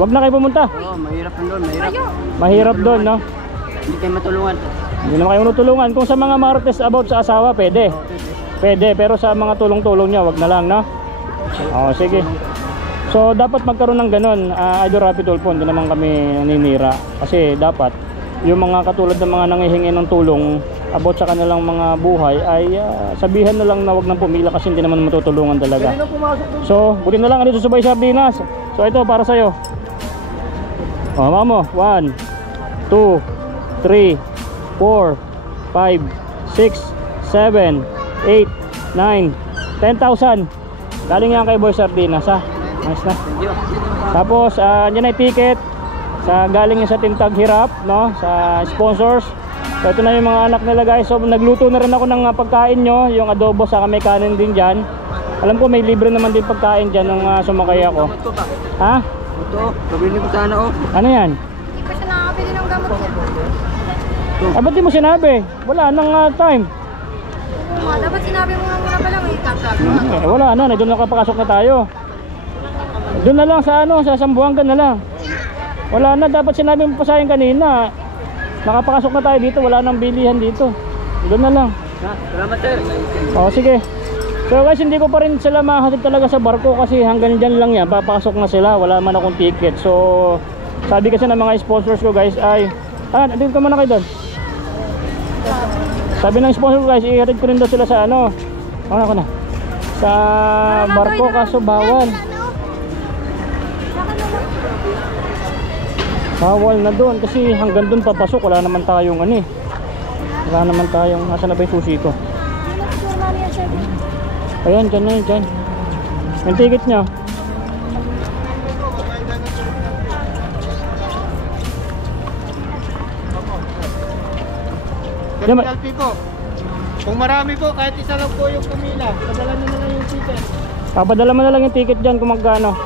Wag na kayo pumunta. Oo, mahirap doon, mahirap. Mahirap doon, no? Hindi kayo matulungan. Hindi naman kayo matulungan. Kung sa mga marites about sa asawa, pwede. Pwede, pero sa mga tulong-tulong niya, wag na lang, no? Oo, sige. So dapat magkaroon ng ganun, Idol Rapi Tulfo. Hindi naman kami naninira. Kasi dapat yung mga katulad ng mga nangihingi ng tulong about sa kanilang mga buhay ay sabihan na lang na wag nang pumila, kasi hindi naman matutulungan talaga. So buti na lang dito sa Boy Sardinas. So ito para sa'yo. O mamo, 1 2 3 4 5 6 7 8 9 10,000. Galing yan kay Boy Sardinas, ha. Nice na. Tapos yan ay ticket sa galing sa Tintag Hirap, no, sa sponsors. So ito na yung mga anak nila, guys. So nagluto na rin ako ng pagkain nyo, yung adobo, sa may kanin din dyan. Alam ko may libre naman din pagkain dyan nung sumakay ako. Ha? Ito, pabili ko sana, oh. Ano yan? Hindi pa siya nakakabili ng gamot niya. Ba't di mo sinabi? Wala nang time. Oo nga, dapat sinabi mo nga muna pa lang eh. Wala na, doon nakapakasok na tayo. Doon na lang sa sa Sambuanga na lang. Wala na, dapat sinabi mo pa sa akin kanina. Nakapakasok na tayo dito, wala nang bilihan dito. Doon na lang. Salamat, sir. O sige. So guys, hindi ko pa rin sila mahatid talaga sa barko kasi hanggang dyan lang yan, papasok na sila, wala man akong ticket. So sabi kasi ng mga sponsors ko, guys, ay dito ka muna kayo doon. Sabi ng sponsor ko, guys, ihatid ko rin daw sila sa ako na sa barko, kaso bawal. Bawal na doon kasi hanggang doon papasok, wala naman tayong nasa na ba yung susi ko? Ayan, dyan na yun, dyan. Yung ticket nyo. LP po. Kung marami po, kahit isa lang po yung pumila, padala nyo na lang yung ticket. Papadala mo na lang yung ticket dyan kung magkano.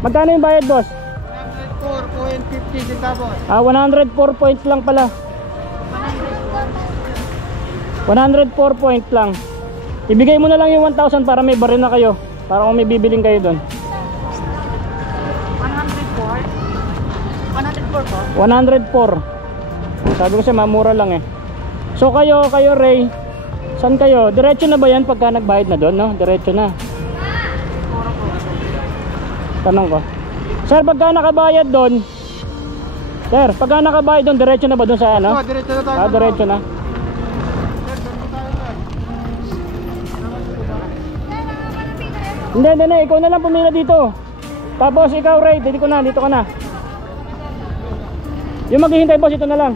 Magkano yung bayad, boss? 104.50 centavos. 104 points lang pala. 104 point lang. Ibigay mo na lang yung 1,000 para may baril na kayo. Para kung may bibiling kayo doon. 104 po? 104. Sabi ko siya, mamura lang eh. So kayo Ray, saan kayo? Diretso na ba yan pagka nagbayad na doon, no? Diretso na. Tanong ko. Sir, pagka nakabayad doon, diretso na ba doon sa ano? Diretso na tayo. Diretso na. Hindi, ikaw na lang pumila dito. Tapos ikaw, Ray, dito ka na. Yung maghihintay, boss, ito na lang.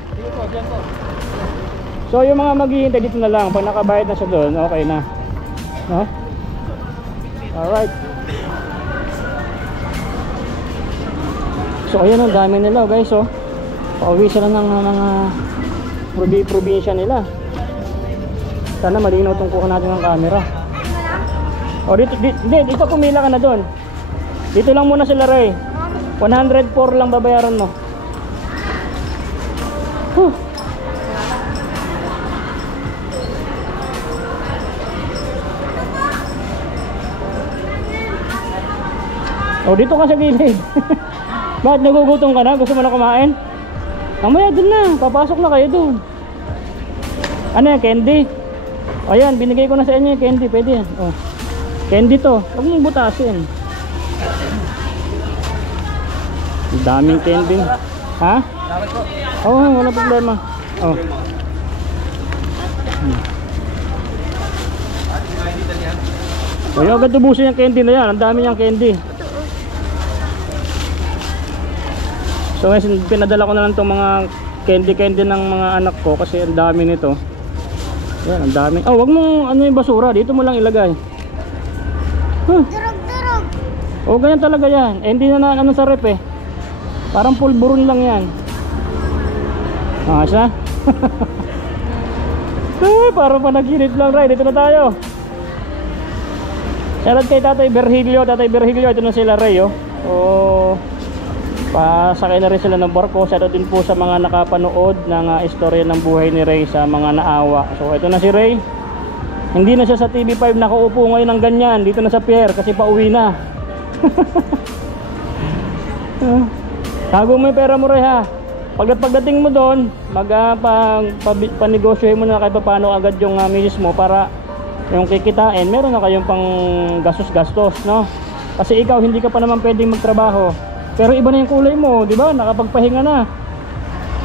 So yung mga maghihintay dito na lang. Pag nakabayad na siya doon, okay na. No? Alright. So ayan, ang dami nila, guys. So pauwi sila ng mga probinsya nila. Sana malinaw itong kuha natin ng camera. O dito pumila ka na doon. Dito lang muna sila, Ray. 104 lang babayaran mo. O dito ka sa gilid. Bakit nagugutom ka na? Gusto mo na kumain? Mamaya dun na, papasok na kayo dun. Ano yan, candy? O yan, binigay ko na sa inyo yung candy. Pwede yan. O, candy to, huwag mong butasin. Daming candy. Ha? Salamat po. Oo, wala problema. Oh. Kaya agad ubusin yung candy na yan. Ang dami niyang candy. So guys, pinadala ko na lang itong mga candy ng mga anak ko kasi ang dami nito. Yan, ang dami. Oh, wag mo ano yung basura. Dito mo lang ilagay. Huh. Durog-durog. Oh, ganyan talaga yan. Eh, hindi na ano sa rep eh. Parang pulburon lang yan. Ah, siya? Parang panaginip lang, Ray. Dito na tayo. Shoutout kay Tatay Berhilio. Tatay Berhilio, ito na sila, Ray. Oh, pasakay na rin sila ng barko. Shoutout din po sa mga nakapanood ng istorya ng buhay ni Ray sa mga naawa. So ito na si Ray. Hindi na siya sa TV5 nakaupo ngayon ng ganyan. Dito na sa pier kasi pauwi na. Tago mo yung pera mo, Ray, ha. Pagdating mo doon, panegosyohin mo na kahit paano agad yung misis mo para yung kikitain, meron na kayong pang gastos-gastos, no? Kasi ikaw hindi ka pa naman pwedeng magtrabaho. Pero iba na yung kulay mo, di ba? Nakapagpahinga na.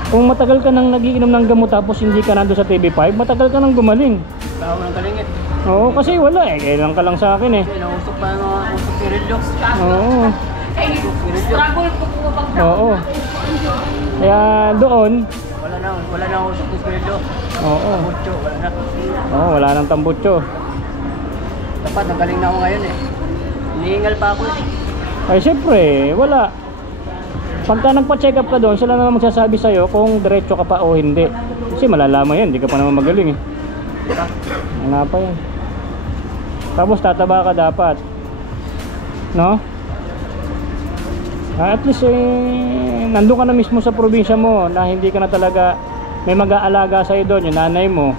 Kung matagal ka nang nagiinom ng gamot tapos hindi ka nando sa TV5, matagal ka nang gumaling. Bago ng kalingit. Oo, kasi wala eh. Kailan ka lang sa akin eh. Kasi nausok pa yung mga usok pirilyo. Oo. Struggle po po pag Oo. Kaya doon, Wala na usok ng pirilyo. oo. Mucho, wala na. Oo, wala nang tambutso. Dapat, nagaling na ako ngayon eh. Hinihingal pa ako eh. Ay syempre, wala. Pagka nagpa-check up ka doon, sila naman magsasabi sa'yo kung diretso ka pa o hindi. Kasi malalaman yan, hindi ka pa naman magaling eh. Ano pa yan. Tapos tataba ka dapat. No? At least nandun ka na mismo sa probinsya mo na hindi ka na talaga may mag-aalaga sa'yo doon, yung nanay mo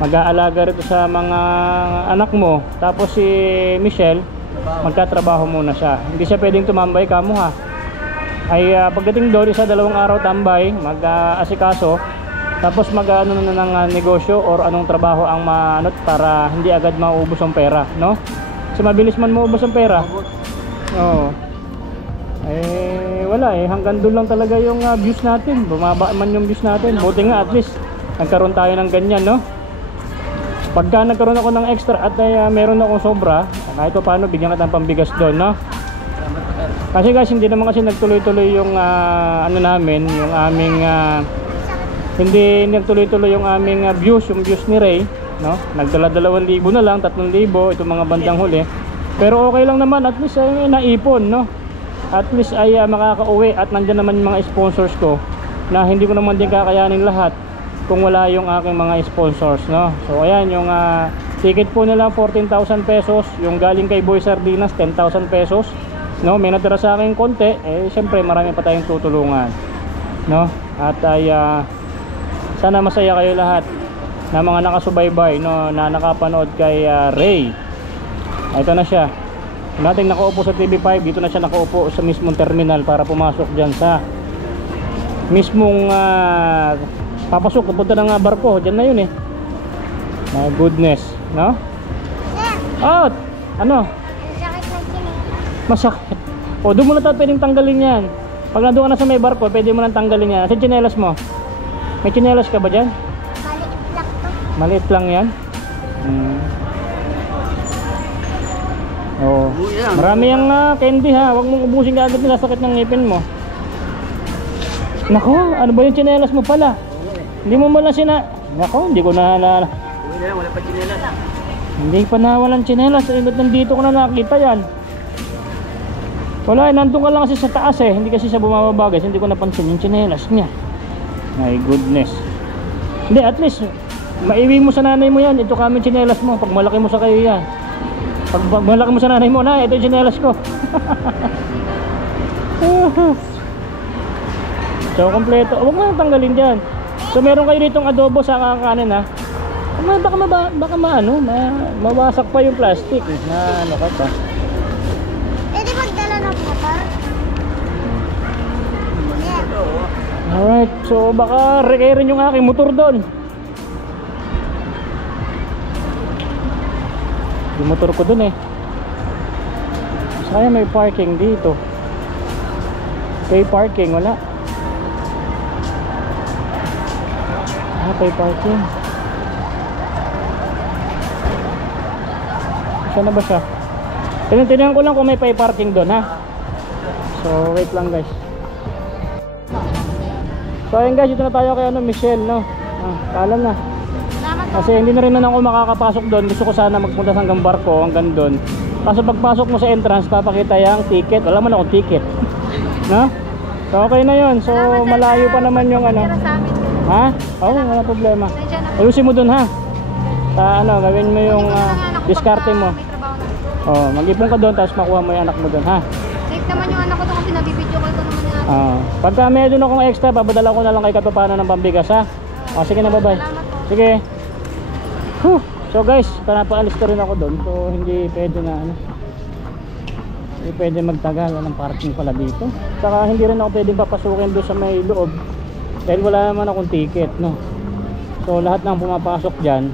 mag-aalaga rito sa mga anak mo. Tapos si Michelle magkatrabaho muna siya, hindi siya pwedeng tumambay kamo ha. Ay pagdating doon, isa 2 araw tambay, mag-asikaso, tapos mag-ano na ng negosyo or anong trabaho ang maanot para hindi agad maubos ang pera, no? Kasi mabilis man maubos ang pera. Oo. Eh wala eh, hanggang doon lang talaga yung views natin. Bumaba man yung views natin. Buti nga at least nagkaroon tayo ng ganyan, no? Pagka nagkaroon ako ng extra at meron akong sobra, kahit pa paano bigyan ka ng pambigas doon, no? Kasi guys, hindi naman kasi nagtuloy-tuloy yung ano namin, yung aming hindi nagtuloy-tuloy yung aming views, yung views ni Ray, no? Nagdala 2,000 na lang, 3,000 itong mga bandang huli. Pero okay lang naman, at least ay naipon, no? At least ay makakauwi at nandiyan naman yung mga sponsors ko na hindi ko naman din kakayanin lahat kung wala yung aking mga sponsors, no? So ayan, yung ticket po nila 14,000 pesos, yung galing kay Boy Sardinas 10,000 pesos, no? May natira sa akin konti, eh syempre marami pa tayong tutulungan, no? At ay sana masaya kayo lahat na mga nakasubaybay, no, na nakapanood kay Ray. Ito na siya. Nating nakaupo sa TV5, dito na siya nakaupo sa mismong terminal para pumasok dyan sa mismong papasok, pupunta ng barko, dyan na yun eh. My goodness, no? Oh, ano? Sakit na chinelas. Masakit. O, doon mo na pwedeng tanggalin yan. Pag nandun ka na sa may barko, pwede mo nang tanggalin yan. Sa chinelas mo, may chinelas ka ba dyan? Maliit lang to. Maliit lang yan. Oh, marami yung candy ha. Huwag mong ubusin ka agad, nila sakit ng ngipin mo. Nako, ano ba yung tsinelas mo pala? Hindi mo mala Nako, hindi ko naalala. Wala pa chinelas. Hindi pa nawalan tsinelas. Nandito ko na nakita yan. Wala, nandun ka lang kasi sa taas eh. Hindi kasi sa bumababa guys. Hindi ko napansin yung tsinelas niya. My goodness. Hindi, at least maiwi mo sa nanay mo yan. Ito kami tsinelas mo. Pag malaki mo sa kayo yan. Pag malaki mo sa nanay mo, na ito yung tsinelas ko. So kompleto. Huwag mo nang tanggalin dyan. So meron kayo ditong adobo sa kakanin ha. Baka mawasak pa yung plastic na ano ka pa. Pwede magdala ng motor? Yeah. Alright, so baka rekirin yung aking motor doon. Yung motor ko doon eh. Saka may parking dito. Pay parking, wala. Pay parking. Saan na ba siya? Tingnan ko lang kung may pay parking doon, ha. So wait lang guys. So ayun guys, dito na tayo kay Michelle, no. Paalam na. Salamat po. Kasi hindi na rin ako makakapasok doon. Gusto ko sana magpunta hanggang barko, hanggang doon. Kaso pagpasok mo sa entrance, papakita yung ticket. Wala man akong ticket. No? So okay na yun. So malayo pa naman yung ano. Pero sa amin. Ha? Oo, wala problema. Nandiyan na po. Ayusin mo doon, ha. Gawin mo yung diskarte mo. May trabaho na. Mag-ipon ka doon, tapos makuha mo yung anak mo doon, ha. Safe naman yung anak ko to kasi nabibidyo ko naman nila. Pagka may doon akong extra, babadala ko na lang kay Katupano ng pambigas, ha. Sige na, bye-bye. Salamat po. Sige. So guys, pinapaalis ko rin ako doon. So hindi pwede na hindi pwede magtagal ng parking pala dito. Saka hindi rin ako pwedeng papasukin doon sa may loob dahil wala naman akong ticket, no. So lahat ng pumapasok dyan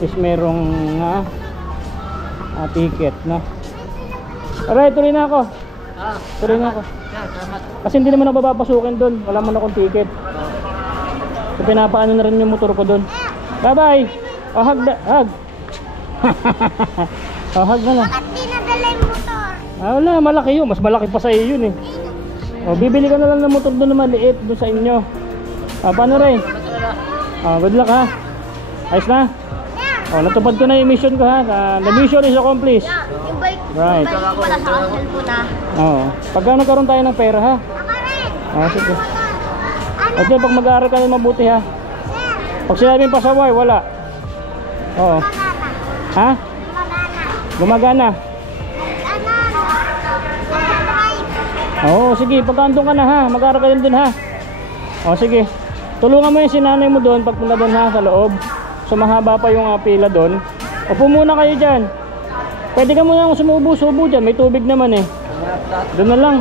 is merong ticket, no. Alright, tuloy na ako. Tuloy na ako. Kasi hindi naman ako papasukin doon. Wala man akong ticket. So pinapaano na rin yung motor ko doon. Bye bye. Hug. Hug na lang. Bakit di nadala yung motor? Wala, malaki yun. Mas malaki pa sa iyo yun, eh. Bibili ka na lang ng motor doon na maliit doon sa inyo. Paano rin? Good luck, ha. Ayos na? Natupad ko na yung mission ko, ha. The mission is accomplished. Yung bike. Right. Yung bike ko pala sa cellphone na. Pagka nagkaroon tayo ng pera, ha. Sige. At yun, pag mag-aaral ka na mabuti, ha. Pag sinabing pasaway, wala. Ha? Gumagana. Sige, pagka andun ka na, ha. Mag-aaral ka din, ha. Sige. Tulungan mo yung sinanay mo doon pagpunta doon, ha, sa loob. So mahaba pa yung pila doon. Upo muna kayo dyan. Pwede ka muna sumubo-subo dyan. May tubig naman, eh. Doon na lang.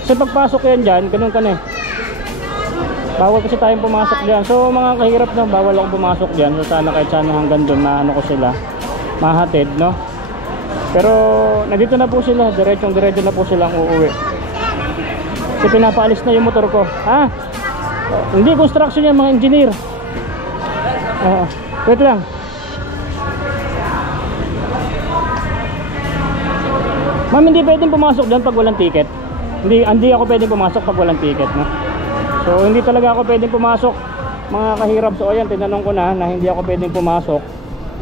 Kasi pagpasok yan dyan, ganun ka na, eh. Bawal kasi tayong pumasok dyan. So mga kahirap na, bawal akong pumasok dyan. So sana kahit sana hanggang doon na ko sila mahatid, no. Pero nandito na po sila. Diretso na po silang uuwi. Kasi pinapaalis na yung motor ko. Hindi construction yan, mga engineer. Wait lang. Ma'am, hindi pwedeng pumasok dyan pag walang ticket. Hindi ako pwedeng pumasok pag walang ticket, no? So hindi talaga ako pwedeng pumasok, mga kahirap. So ayan, tinanong ko na hindi ako pwedeng pumasok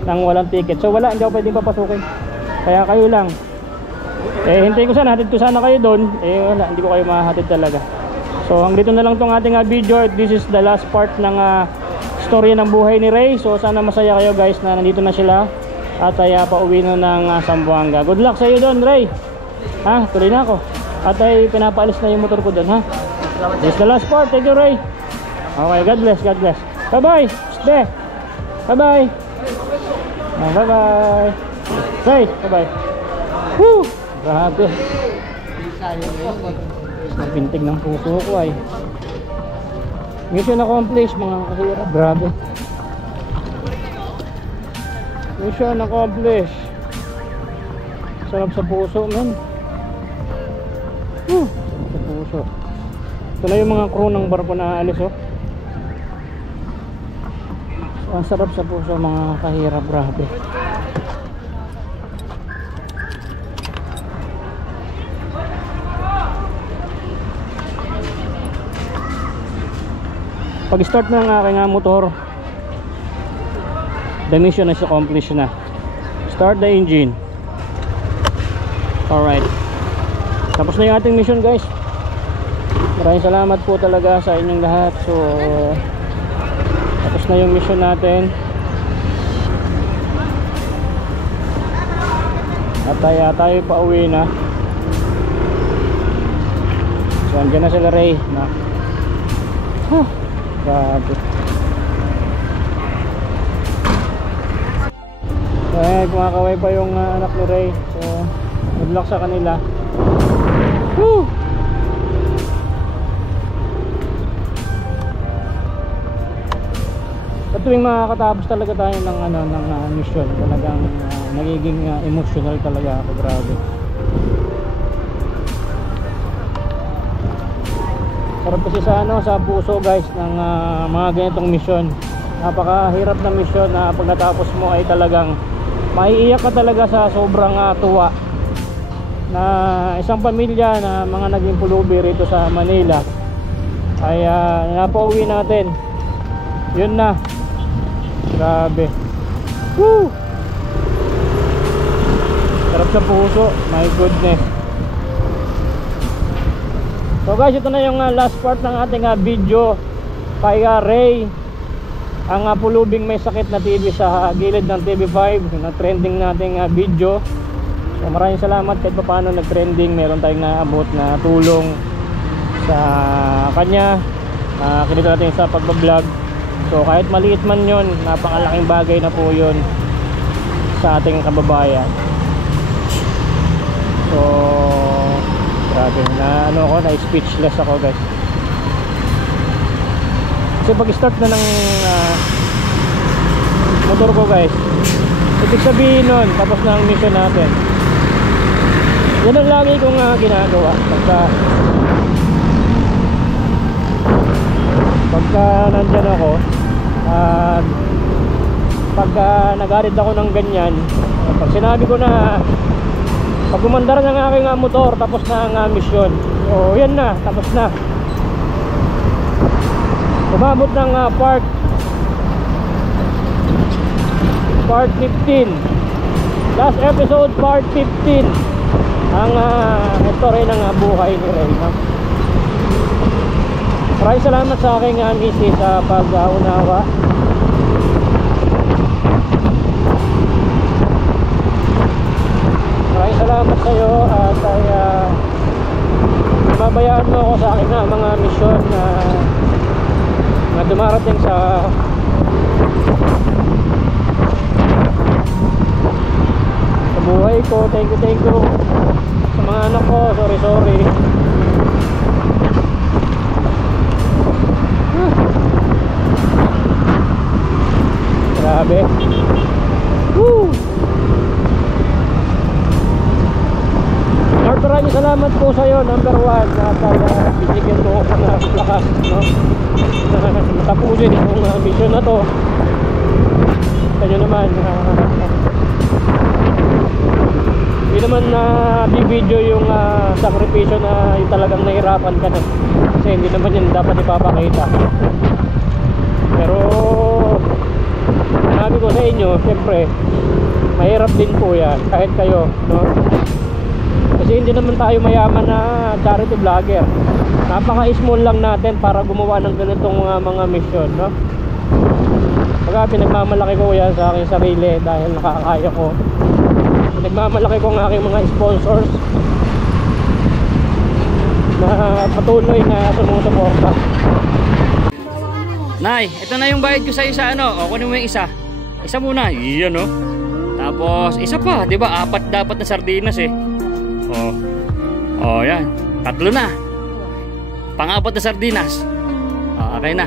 nang walang ticket. So wala, hindi ako pwedeng papasukin. Kaya kayo lang. Hintayin ko sana, hatid ko sana kayo doon. Wala, hindi ko kayo mahatid talaga. So hanggang dito na lang tong ating video. This is the last part ng storya ng buhay ni Ray. So sana masaya kayo guys na nandito na sila. At ay pauwi na ng Zamboanga. Good luck sa iyo doon, Ray. Tuloy na ako. At ay pinapaalis na yung motor ko doon, ha. This is the last part. Thank you, Ray. Okay, God bless, God bless. Bye bye. Stay. Bye bye. Bye bye. Ray, bye bye. Woo! Grabe. Napintig ng puso ko ay. Mission accomplished, mga kahirap. Grabe. Mission accomplished. Sarap sa puso, man. Sarap sa puso. Ito na yung mga crew ng barko na alis, oh. So, ang sarap sa puso, mga kahirap. Grabe. Pag start ng aking motor, the mission is accomplished na. Start the engine. Alright, tapos na yung ating mission, guys. Maraming salamat po talaga sa inyong lahat. So tapos na yung mission natin. At tayo pa uwi na. So andyan na sila, Ray na. Grabe. Kumakaway pa yung anak ni Ray. So good luck sa kanila. Woo! At tuwing makakatapos talaga tayo ng mission, talagang nagiging emotional talaga ako. Grabe. Sarap kasi sa puso, guys, ng mga ganitong mission. Napakahirap na misyon na pag natapos mo ay talagang maiiyak ka talaga sa sobrang tuwa na isang pamilya na mga naging pulubi rito sa Manila ay napauwi natin. Yun na, grabe. Woo! Sarap sa puso, my goodness. So guys, ito na yung last part ng ating video kay Ray, ang pulubing may sakit na TV sa gilid ng TV5 na trending nating video. So maraming salamat kahit pa paano nag-trending, meron tayong naabot na tulong sa kanya. Kinita natin sa pagbablog. So kahit maliit man yon, napakalaking bagay na po yun sa ating kababayan. So grabe na na speechless ako guys. Kasi pag start na ng motor ko guys, ibig sabihin nun tapos na ang mission natin. Yan ang lagi kong ginagawa pagka nandyan ako, pagka nag-arid ako ng ganyan, pag sinabi ko na pag umandar ng aking motor tapos na ang mission, so yan na, tapos na. Umabot ng part 15, last episode, part 15 ang story ng buhay ni Ray. Maraming salamat sa aking misis sa pag-unawa. Maraming salamat sa iyo at ay mabayaan mo ako sa akin na mga misyon na dumarating sa buhay ko. Thank you sa mga anak ko. Sorry grabe. Woo! Lord, maraming salamat po sa iyo, number 1, at binigyan mo ako ng lakas, no? Tapusin itong mission na to. Kanya naman hindi naman bibidyo yung sakripisyo na yung talagang nahirapan ka na, kasi hindi naman yan dapat ipapakita. Pero sabi ko sa inyo, siyempre mahirap din po yan kahit kayo, no? Kasi hindi naman tayo mayaman na charity vlogger. Napaka-small lang natin para gumawa ng ganitong mga mission, no? Pagka pinagmamalaki ko yan sa aking sarili dahil nakakaya ko. Pinagmamalaki ko ang aking mga sponsors na patuloy na sumusuporta. Nay, ito na yung bayad ko sa isa, ano? O, kunin mo yung isa. Isa muna, iyan, no? Tapos, isa pa, di ba? 4 dapat na sardinas, eh. O, yan. 3 na. Pang-4 na sardinas. Okay na.